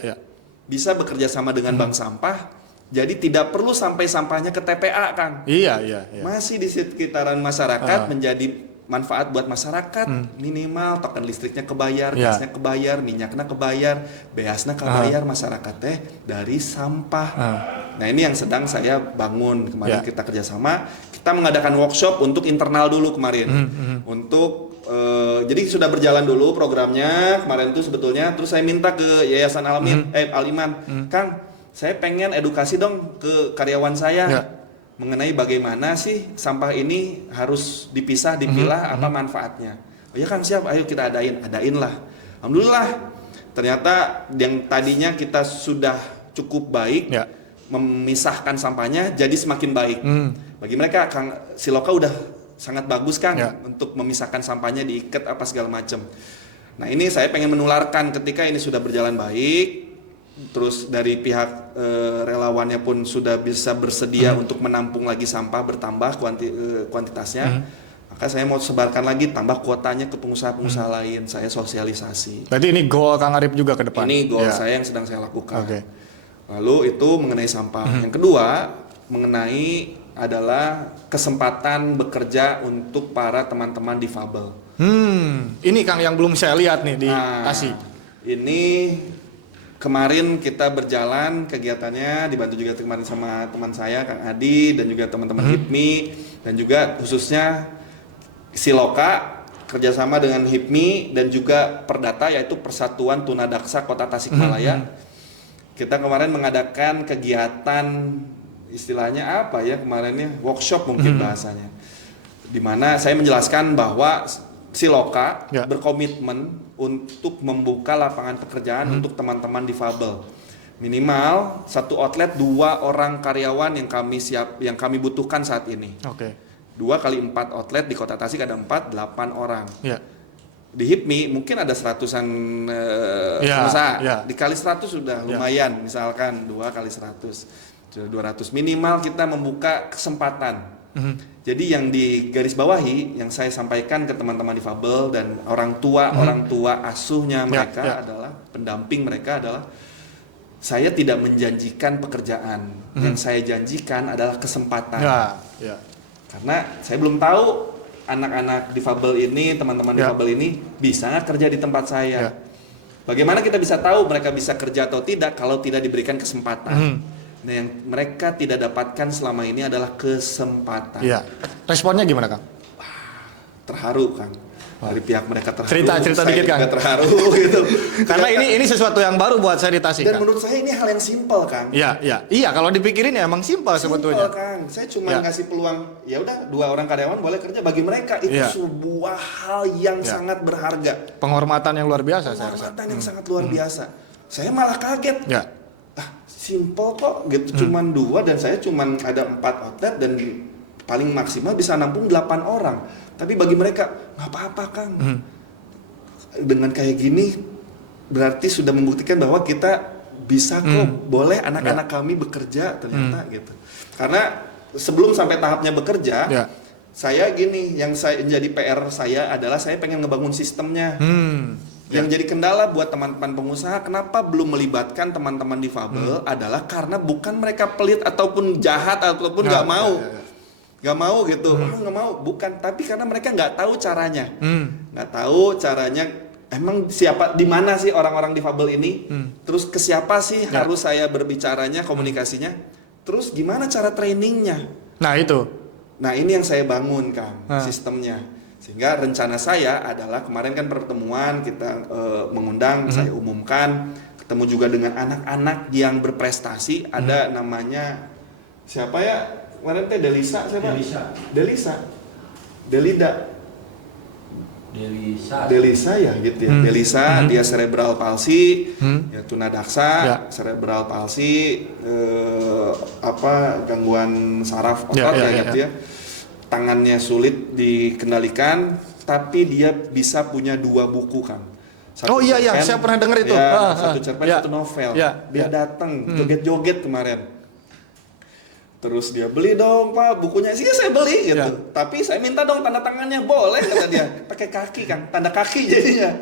bisa bekerja sama dengan bank sampah. Jadi tidak perlu sampai sampahnya ke TPA, Kang. Iya. Masih di sekitaran masyarakat menjadi manfaat buat masyarakat. Minimal token listriknya kebayar, gasnya kebayar, minyaknya kebayar, beasnya kebayar, masyarakat teh dari sampah. Nah, ini yang sedang saya bangun kemarin. Kita kerjasama, kita mengadakan workshop untuk internal dulu kemarin. Untuk jadi sudah berjalan dulu programnya kemarin tuh sebetulnya. Terus saya minta ke Yayasan Al Iman, Kang, saya pengen edukasi dong ke karyawan saya mengenai bagaimana sih sampah ini harus dipisah, dipilah, apa manfaatnya. Oh ya Kang, siap, ayo kita adain lah. Alhamdulillah, ternyata yang tadinya kita sudah cukup baik memisahkan sampahnya, jadi semakin baik. Bagi mereka, Kang, Siloka udah sangat bagus Kang untuk memisahkan sampahnya, diikat apa segala macam. Nah, ini saya pengen menularkan ketika ini sudah berjalan baik. Terus dari pihak relawannya pun sudah bisa bersedia untuk menampung lagi sampah, bertambah kuantitasnya. Maka saya mau sebarkan lagi, tambah kuotanya ke pengusaha-pengusaha lain. Saya sosialisasi. Berarti ini goal Kang Arif juga ke depan? Ini goal saya yang sedang saya lakukan. Lalu itu mengenai sampah. Yang kedua mengenai adalah kesempatan bekerja untuk para teman-teman difabel. Ini Kang yang belum saya lihat nih di Tasik. Ini kemarin kita berjalan kegiatannya, dibantu juga kemarin sama teman saya Kang Adi dan juga teman-teman HIPMI, dan juga khususnya Siloka kerjasama dengan HIPMI dan juga Perdata, yaitu Persatuan Tunadaksa Kota Tasikmalaya. Kita kemarin mengadakan kegiatan, istilahnya apa ya kemarinnya, workshop mungkin bahasanya, di mana saya menjelaskan bahwa Siloka berkomitmen untuk membuka lapangan pekerjaan untuk teman-teman difabel. Minimal satu outlet 2 orang karyawan yang kami butuhkan saat ini. 2 kali 4 outlet di Kota Tasik ada 8 orang. Di HIPMI mungkin ada 100-an pengusaha. Dikali 100 sudah lumayan. Misalkan 2 kali 100 sudah 200. Minimal kita membuka kesempatan. Jadi yang di garis bawahi yang saya sampaikan ke teman-teman difabel dan orang tua asuhnya mereka adalah pendamping mereka adalah, saya tidak menjanjikan pekerjaan. Yang saya janjikan adalah kesempatan. Karena saya belum tahu anak-anak difabel ini, teman-teman difabel ini bisa nggak kerja di tempat saya. Bagaimana kita bisa tahu mereka bisa kerja atau tidak kalau tidak diberikan kesempatan? Nah, yang mereka tidak dapatkan selama ini adalah kesempatan. Iya. Responnya gimana, Kang? Terharu, Kang. Dari pihak mereka terharu. Cerita dikit, Kang. Saya terharu gitu. Karena ini sesuatu yang baru buat saya di Tasik, Dan Kang. menurut saya ini hal yang simpel, Kang. Iya, kalau dipikirin ya emang simpel sebetulnya. Kang. Saya cuma ngasih peluang, ya udah 2 orang karyawan boleh kerja. Bagi mereka itu sebuah hal yang sangat berharga. Penghormatan yang luar biasa saya rasa. Penghormatan yang sangat luar biasa. Saya malah kaget. Ya. Simple kok gitu. Cuman 2 dan saya cuman ada 4 outlet dan paling maksimal bisa nampung 8 orang. Tapi bagi mereka nggak apa-apa, Kang. Dengan kayak gini berarti sudah membuktikan bahwa kita bisa kok boleh anak-anak kami bekerja ternyata gitu. Karena sebelum sampai tahapnya bekerja, saya gini, yang saya jadi PR saya adalah saya pengen ngebangun sistemnya. Yang jadi kendala buat teman-teman pengusaha, kenapa belum melibatkan teman-teman difabel adalah karena bukan mereka pelit ataupun jahat ataupun nggak mau. Nggak mau gitu, nggak mau, bukan, tapi karena mereka nggak tahu caranya, nggak tahu caranya, emang siapa, di mana sih orang-orang difabel ini, terus ke siapa sih harus saya berbicaranya, komunikasinya, terus gimana cara trainingnya, nah ini yang saya bangun, Kang, sistemnya, sehingga rencana saya adalah kemarin kan pertemuan kita mengundang, saya umumkan, ketemu juga dengan anak-anak yang berprestasi, ada namanya siapa ya? Kemarin teh Delisa siapa? Delisa ya gitu ya. Delisa dia cerebral palsy, ya tunadaksa, cerebral palsy, gangguan saraf otot gitu ya. Tangannya sulit dikendalikan, tapi dia bisa punya 2 buku, Kang. Saya pernah dengar itu. Satu cerpen, satu novel. Dia datang joget-joget kemarin. Terus dia, beli dong Pak bukunya, sih saya beli gitu. Tapi saya minta dong tanda tangannya, boleh kata dia. Pakai kaki, Kang, tanda kaki jadinya.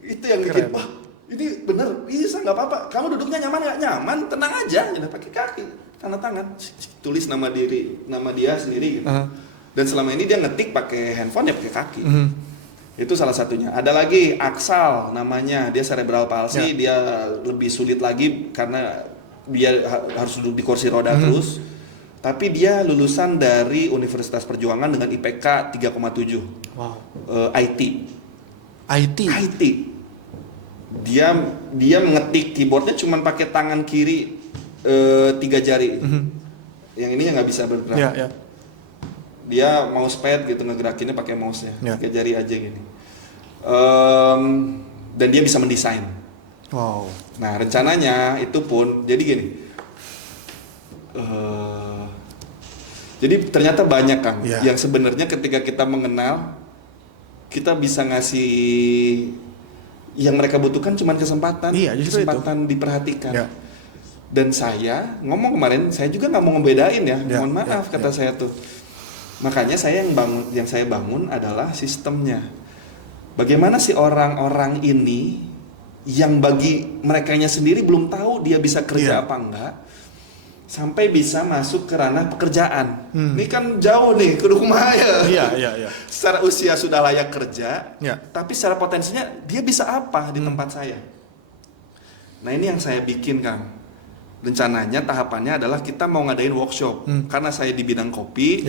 Itu yang bikin, wah ini bener, bisa nggak apa-apa. Kamu duduknya nyaman nggak? Nyaman, tenang aja, gitu. Pakai kaki, tanda tangan, tulis nama dia sendiri gitu. Dan selama ini dia ngetik pakai handphone ya pakai kaki. Itu salah satunya. Ada lagi Aksal namanya, dia cerebral palsy, dia lebih sulit lagi karena dia harus duduk di kursi roda terus, tapi dia lulusan dari Universitas Perjuangan dengan IPK 3,7. Wow. IT. Dia mengetik keyboardnya cuma pakai tangan kiri 3 jari. Yang ini nggak bisa bergerak. Dia mousepad gitu ngegerakinnya pakai mouse-nya 3 jari aja gini. Dan dia bisa mendesain. Wow. Nah rencananya itu pun jadi gini, jadi ternyata banyak, Kang, yang sebenarnya ketika kita mengenal, kita bisa ngasih yang mereka butuhkan cuma kesempatan, kesempatan diperhatikan. Dan saya ngomong kemarin, saya juga nggak mau ngebedain mohon maaf kata saya tuh. Makanya yang saya bangun adalah sistemnya. Bagaimana sih orang-orang ini yang bagi merekanya sendiri belum tahu dia bisa kerja apa enggak, sampai bisa masuk ke ranah pekerjaan. Ini kan jauh nih ke rumah ya. Secara usia sudah layak kerja, tapi secara potensinya dia bisa apa di tempat saya. Nah ini yang saya bikin, Kang. Rencananya tahapannya adalah kita mau ngadain workshop. Karena saya di bidang kopi,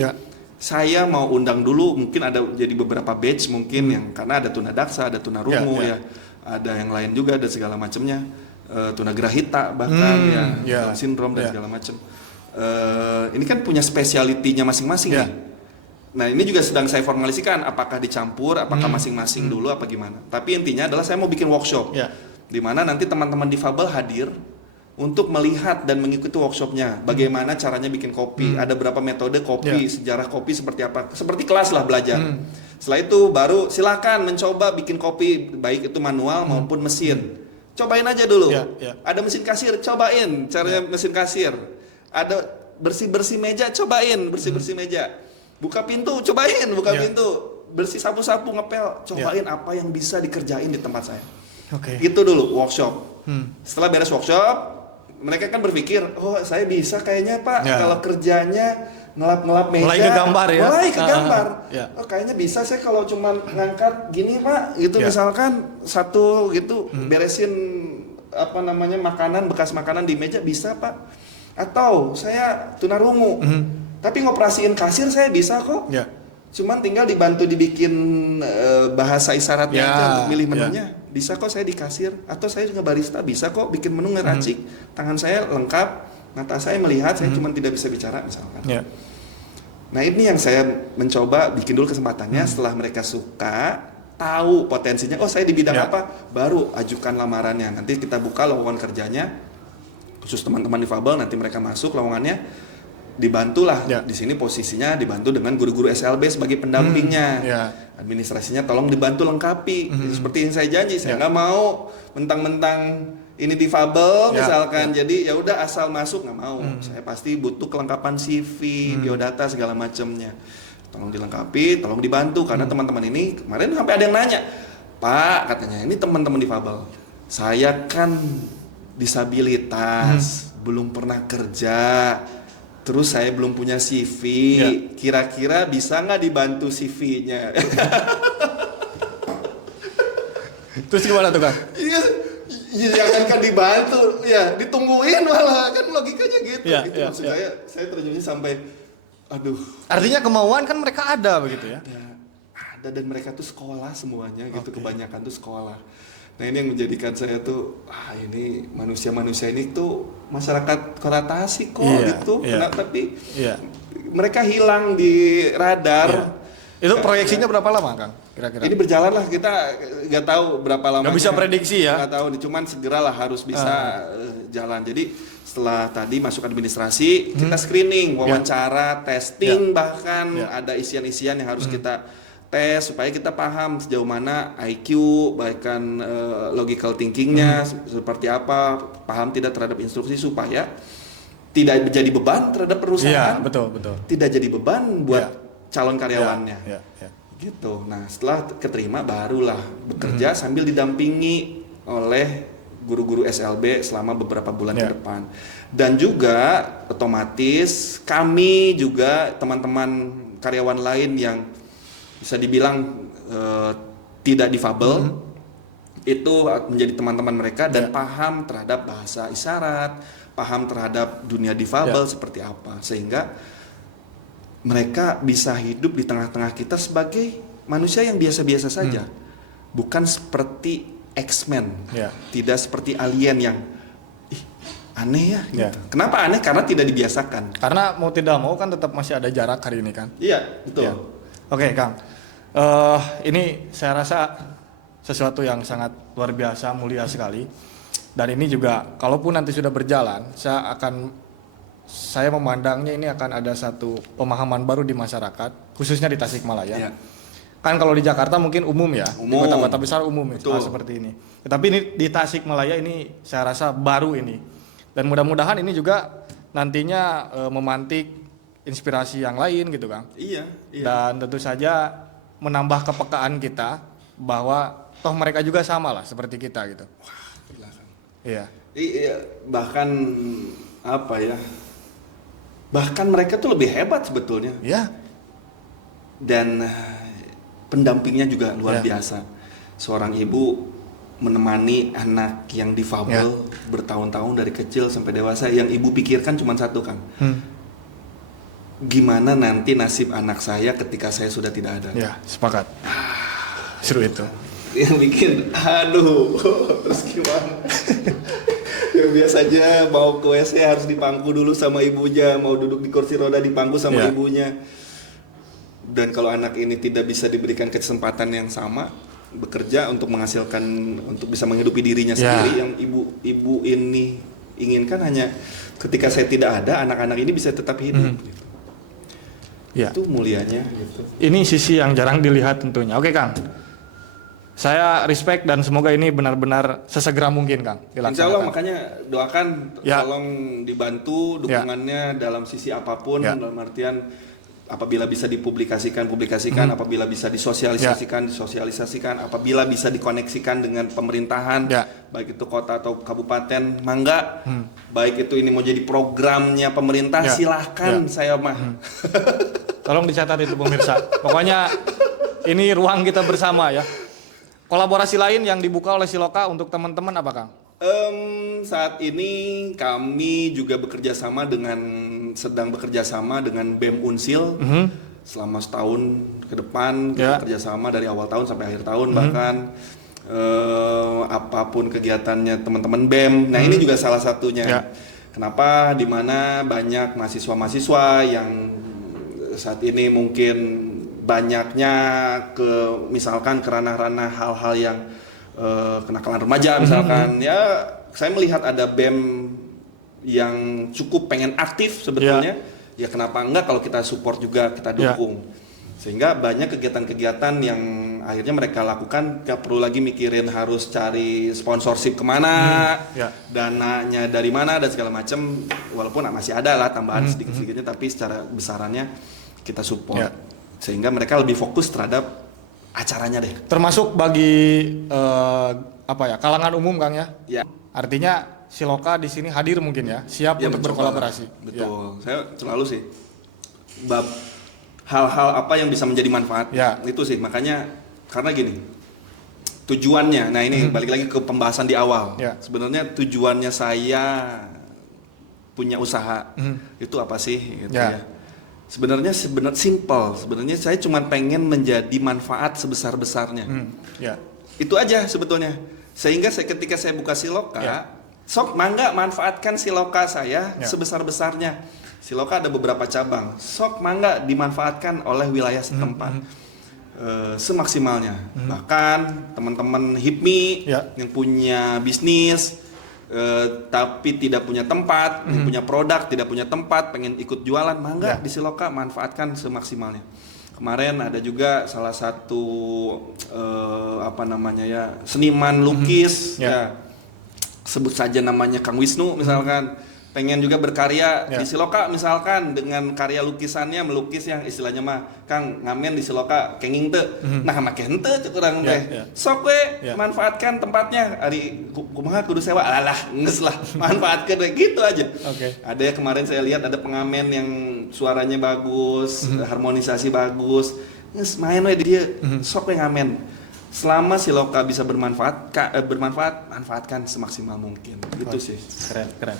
saya mau undang dulu, mungkin ada jadi beberapa batch mungkin yang karena ada tunadaksa, ada tunarungu ada yang lain juga, ada segala macamnya, tunagrahita bahkan Down syndrome dan segala macam. Ini kan punya spesialitinya masing-masing nih. Nah ini juga sedang saya formalisasikan, apakah dicampur, apakah masing-masing dulu apa gimana. Tapi intinya adalah saya mau bikin workshop, di mana nanti teman-teman difabel hadir untuk melihat dan mengikuti workshopnya. Bagaimana caranya bikin kopi, ada berapa metode kopi, sejarah kopi seperti apa, seperti kelas lah belajar. Setelah itu baru silakan mencoba bikin kopi, baik itu manual maupun mesin. Cobain aja dulu. Ada mesin kasir, cobain caranya mesin kasir. Ada bersih-bersih meja, cobain bersih-bersih meja. Buka pintu, cobain buka pintu. Bersih sapu-sapu, ngepel, cobain apa yang bisa dikerjain di tempat saya. Gitu dulu workshop. Setelah beres workshop, mereka kan berpikir, oh saya bisa kayaknya Pak, kalau kerjanya ngelap-ngelap meja, mulai ke gambar. Oh kayaknya bisa saya kalau cuma ngangkat gini Pak, gitu misalkan satu gitu beresin makanan, bekas makanan di meja bisa Pak. Atau saya tunarungu, tapi ngoperasiin kasir saya bisa kok. Ya. Cuman tinggal dibantu dibikin bahasa isyaratnya Ya, aja untuk milih menunya. Bisa kok saya di kasir. Atau saya juga barista, bisa kok bikin menu ngeracik. Tangan saya lengkap, mata saya melihat, saya cuma tidak bisa bicara misalkan. Ya. Nah ini yang saya mencoba bikin dulu kesempatannya. Setelah mereka suka, tahu potensinya, oh saya di bidang Ya. apa, baru ajukan lamarannya. Nanti kita buka lowongan kerjanya, khusus teman-teman difabel, nanti mereka masuk lowongannya, dibantulah. Ya. Di sini posisinya dibantu dengan guru-guru SLB sebagai pendampingnya. Ya. Administrasinya tolong dibantu lengkapi. Seperti yang saya janji, saya Ya. nggak mau mentang-mentang ini difabel Ya. misalkan, jadi ya udah asal masuk, nggak mau. Saya pasti butuh kelengkapan CV, biodata segala macamnya. Tolong dilengkapi, tolong dibantu karena teman-teman ini kemarin sampai ada yang nanya, Pak, katanya ini teman-teman difabel, saya kan disabilitas, belum pernah kerja, terus saya belum punya CV, Ya. kira-kira bisa nggak dibantu CV-nya? Terus gimana tuh Kang? Iya, jangan kan dibantu, ya ditungguin malah, kan logikanya gitu. Ya, Gitu ya, maksud ya. saya terjunnya sampai, aduh. Artinya kemauan kan mereka ada begitu ya? Ada, dan mereka tuh sekolah semuanya gitu, kebanyakan tuh sekolah. Nah ini yang menjadikan saya tuh, ini manusia-manusia ini tuh masyarakat kota Tasik kok gitu. Iya. Nah, tapi Iya. mereka hilang di radar. Iya. Itu proyeksinya berapa lama Kang? Kira-kira? Ini berjalan lah, kita nggak tahu berapa lama. Nggak bisa prediksi ya? Nggak tahu, cuman segeralah harus bisa jalan. Jadi setelah tadi masuk administrasi, kita screening, wawancara, testing, bahkan ada isian-isian yang harus kita tes supaya kita paham sejauh mana IQ, bahkan logical thinkingnya seperti apa, paham tidak terhadap instruksi supaya tidak menjadi beban terhadap perusahaan. Iya, betul. Tidak jadi beban buat calon karyawannya. Iya. Gitu. Nah, setelah keterima barulah bekerja sambil didampingi oleh guru-guru SLB selama beberapa bulan ke depan. Dan juga otomatis kami juga teman-teman karyawan lain yang bisa dibilang tidak difabel itu menjadi teman-teman mereka dan paham terhadap bahasa isyarat, paham terhadap dunia difabel seperti apa, sehingga mereka bisa hidup di tengah-tengah kita sebagai manusia yang biasa-biasa saja, bukan seperti X-Men, tidak seperti alien yang aneh ya. Gitu. Kenapa aneh? Karena tidak dibiasakan. Karena mau tidak mau kan tetap masih ada jarak hari ini kan. Iya, betul. Ya. Oke, Kang. Ini saya rasa sesuatu yang sangat luar biasa, mulia sekali. Dan ini juga, kalaupun nanti sudah berjalan, saya memandangnya ini akan ada satu pemahaman baru di masyarakat, khususnya di Tasikmalaya. Ya. Kan kalau di Jakarta mungkin umum ya, di Umum. kota-kota besar umum hal seperti ini. Tetapi ini di Tasikmalaya ini saya rasa baru ini. Dan mudah-mudahan ini juga nantinya memantik inspirasi yang lain gitu Kang. Iya. Dan tentu saja menambah kepekaan kita bahwa toh mereka juga sama lah seperti kita gitu. Wah, gila kan. Iya. Iya, bahkan apa ya? Bahkan mereka tuh lebih hebat sebetulnya. Iya. Dan pendampingnya juga luar biasa. Seorang ibu menemani anak yang difabel bertahun-tahun dari kecil sampai dewasa. Yang ibu pikirkan cuma satu kan, gimana nanti nasib anak saya ketika saya sudah tidak ada. Ya, sepakat. Seru itu. Yang bikin, aduh, terus gimana? Ya biasanya mau ke WC harus dipangku dulu sama ibunya, mau duduk di kursi roda dipangku sama ibunya. Dan kalau anak ini tidak bisa diberikan kesempatan yang sama bekerja untuk menghasilkan, untuk bisa menghidupi dirinya sendiri, yang ibu ini inginkan hanya ketika saya tidak ada, anak-anak ini bisa tetap hidup. Gitu. Ya. Itu mulianya. Gitu. Ini sisi yang jarang dilihat tentunya. Oke Kang, saya respect dan semoga ini benar-benar sesegera mungkin Kang dilaksanakan. Insya Allah, makanya doakan, tolong dibantu dukungannya dalam sisi apapun, dalam artian apabila bisa dipublikasikan, apabila bisa disosialisasikan, apabila bisa dikoneksikan dengan pemerintahan, baik itu kota atau kabupaten, mangga, baik itu ini mau jadi programnya pemerintah, silahkan saya mah. Tolong dicatat itu pemirsa. Pokoknya ini ruang kita bersama ya. Kolaborasi lain yang dibuka oleh Siloka untuk teman-teman apa Kang? Saat ini kami juga sedang bekerja sama dengan BEM Unsil selama setahun ke depan. Kita kerjasama dari awal tahun sampai akhir tahun bahkan apapun kegiatannya teman-teman BEM. Nah ini juga salah satunya. Kenapa? Dimana banyak mahasiswa-mahasiswa yang saat ini mungkin banyaknya misalkan ke ranah-ranah hal-hal yang kenakalan remaja misalkan, ya saya melihat ada BEM yang cukup pengen aktif sebetulnya, ya kenapa enggak kalau kita support juga, kita dukung, sehingga banyak kegiatan-kegiatan yang akhirnya mereka lakukan, gak perlu lagi mikirin harus cari sponsorship kemana, dananya dari mana dan segala macam, walaupun masih ada lah tambahan sedikit-sedikitnya, tapi secara besarannya kita support, sehingga mereka lebih fokus terhadap acaranya deh. Termasuk bagi kalangan umum Kang ya. Artinya Siloka di sini hadir mungkin ya, siap untuk berkolaborasi. Betul. Saya selalu sih hal-hal apa yang bisa menjadi manfaat. Itu sih makanya karena gini. Tujuannya. Nah, ini balik lagi ke pembahasan di awal. Sebenarnya tujuannya saya punya usaha itu apa sih gitu ya. Sebenarnya simple. Sebenarnya saya cuma pengen menjadi manfaat sebesar-besarnya. Itu aja sebetulnya. Sehingga ketika saya buka Siloka, sok mangga manfaatkan Siloka saya sebesar-besarnya. Siloka ada beberapa cabang. Sok mangga dimanfaatkan oleh wilayah setempat. Semaksimalnya. Bahkan teman-teman HIPMI yang punya bisnis tapi tidak punya tempat, yang punya produk tidak punya tempat, pengen ikut jualan, mangga di Siloka manfaatkan semaksimalnya. Kemarin ada juga salah satu seniman lukis, sebut saja namanya Kang Wisnu misalkan, pengen juga berkarya di Siloka misalkan dengan karya lukisannya, melukis yang istilahnya mah Kang ngamen di Siloka kenging teu. Nah make henteu cek urang teh. Sok we manfaatkan tempatnya ari kumaha kudu sewa. Alah geus lah manfaatkeun gitu aja. Ada ya kemarin saya lihat ada pengamen yang suaranya bagus, harmonisasi bagus. Geus main we di dieu. Sok we ngamen. Selama Siloka bisa bermanfaat, manfaatkan semaksimal mungkin. Gitu sih. Keren.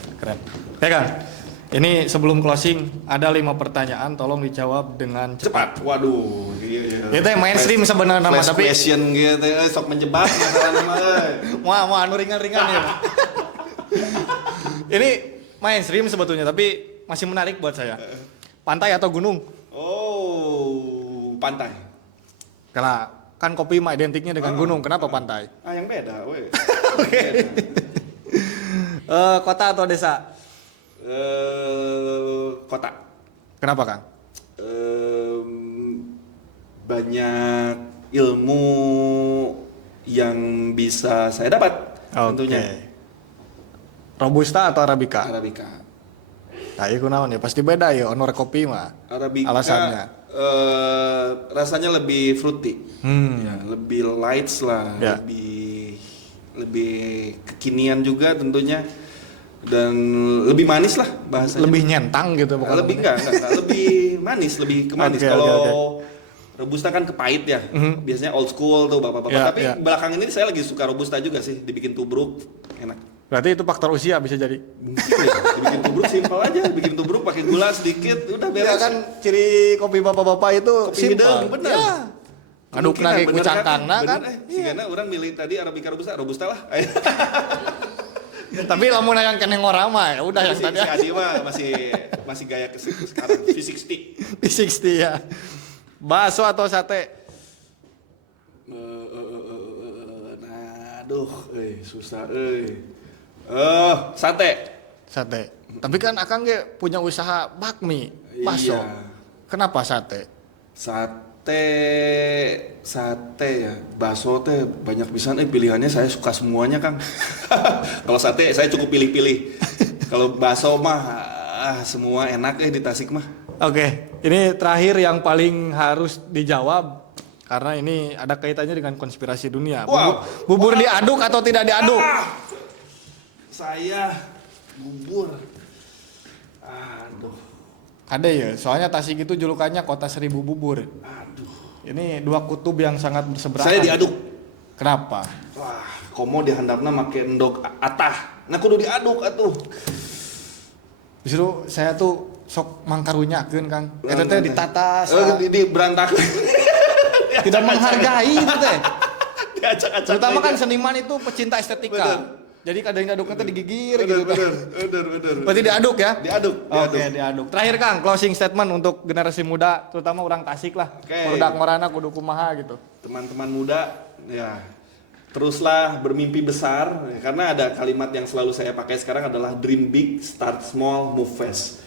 Ya Kang, ini sebelum closing ada 5 pertanyaan, tolong dijawab dengan cepat. Waduh, iya. Itu yang mainstream sebenarnya nama tapi question gitu, sok menjebak masalahnya mah. Mau anu ringan-ringan ya. Ini mainstream sebetulnya tapi masih menarik buat saya. Pantai atau gunung? Oh, pantai. Karena kan kopi mah identiknya dengan gunung, kenapa pantai? Yang beda, weh. Kota atau desa? Kota. Kenapa Kang? Banyak ilmu yang bisa saya dapat tentunya. Robusta atau Arabica? Arabica. Nah, iku naon ya pasti beda ya honor kopi mah. Arabica. Alasannya? Rasanya lebih fruity, lebih lights lah, lebih kekinian juga tentunya, dan lebih manis lah bahasanya. Lebih nyentang gitu bukan? Lebih enggak, lebih manis, lebih kemanis. Kalau Robusta kan kepahit ya, biasanya old school tuh bapak-bapak. Tapi belakangan ini saya lagi suka Robusta juga sih, dibikin tubruk enak. Berarti itu faktor usia bisa jadi. Mungkin ya, dibikin tubruk simpel aja, bikin tubruk pakai gula sedikit, udah beres. Ya kan ciri kopi bapak-bapak itu kopi hidung, bener. Ya. Ngaduk nari ku cangkangna kan. Sigana orang milih tadi Arabica Robusta lah. Tapi lamun yang kene ngorama ya udah yang tadi. Si Adi mah masih gaya sekarang V60. V60 ya. Bakso atau sate? Susah sate. Tapi kan Akang ge punya usaha bakmi, bakso. Kenapa sate? Sate ya. Bakso teh banyak pisan pilihannya, saya suka semuanya, Kang. Kalau sate saya cukup pilih-pilih. Kalau bakso mah semua enak di Tasik mah. Ini terakhir yang paling harus dijawab karena ini ada kaitannya dengan konspirasi dunia. Bubur diaduk atau tidak diaduk? Saya bubur. Aduh. Ada ya, soalnya Tasik itu julukannya kota 1000 bubur. Aduh. Ini dua kutub yang sangat berseberangan. Saya diaduk. Kenapa? komo dihandapna make endog atah. Nah kudu diaduk atuh. Justru saya tuh sok mangkarunyakeun Kang. Eta teh ditata di berantakan. tidak menghargai itu teh. Diacak-acak. Terutama kan seniman itu pecinta estetika. Bener. Jadi kadang aduknya tuh digigir gitu. Bener. Berarti diaduk ya? Diaduk. Oke, diaduk. Terakhir Kang, closing statement untuk generasi muda, terutama orang Tasik lah. Oke. Produk Morana kudu kumaha gitu. Teman-teman muda, ya teruslah bermimpi besar. Karena ada kalimat yang selalu saya pakai sekarang adalah dream big, start small, move fast.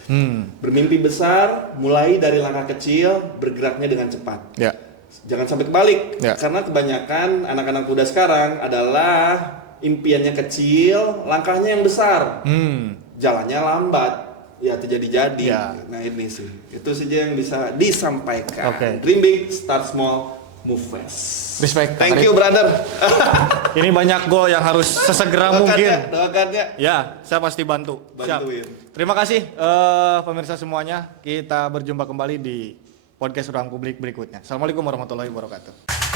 Bermimpi besar, mulai dari langkah kecil, bergeraknya dengan cepat. Ya. Jangan sampai kebalik, Ya. karena kebanyakan anak-anak muda sekarang adalah impiannya kecil, langkahnya yang besar, jalannya lambat, ya terjadi-jadi. Ya. Nah ini sih, itu saja yang bisa disampaikan. Oke. Dream big, start small, move fast. Respect. Thank you brother. Ini banyak gol yang harus sesegera mungkin. Doakan ya. Ya, saya pasti bantu. Siap. Bantuin. Terima kasih pemirsa semuanya. Kita berjumpa kembali di podcast Ruang Publik berikutnya. Assalamualaikum warahmatullahi wabarakatuh.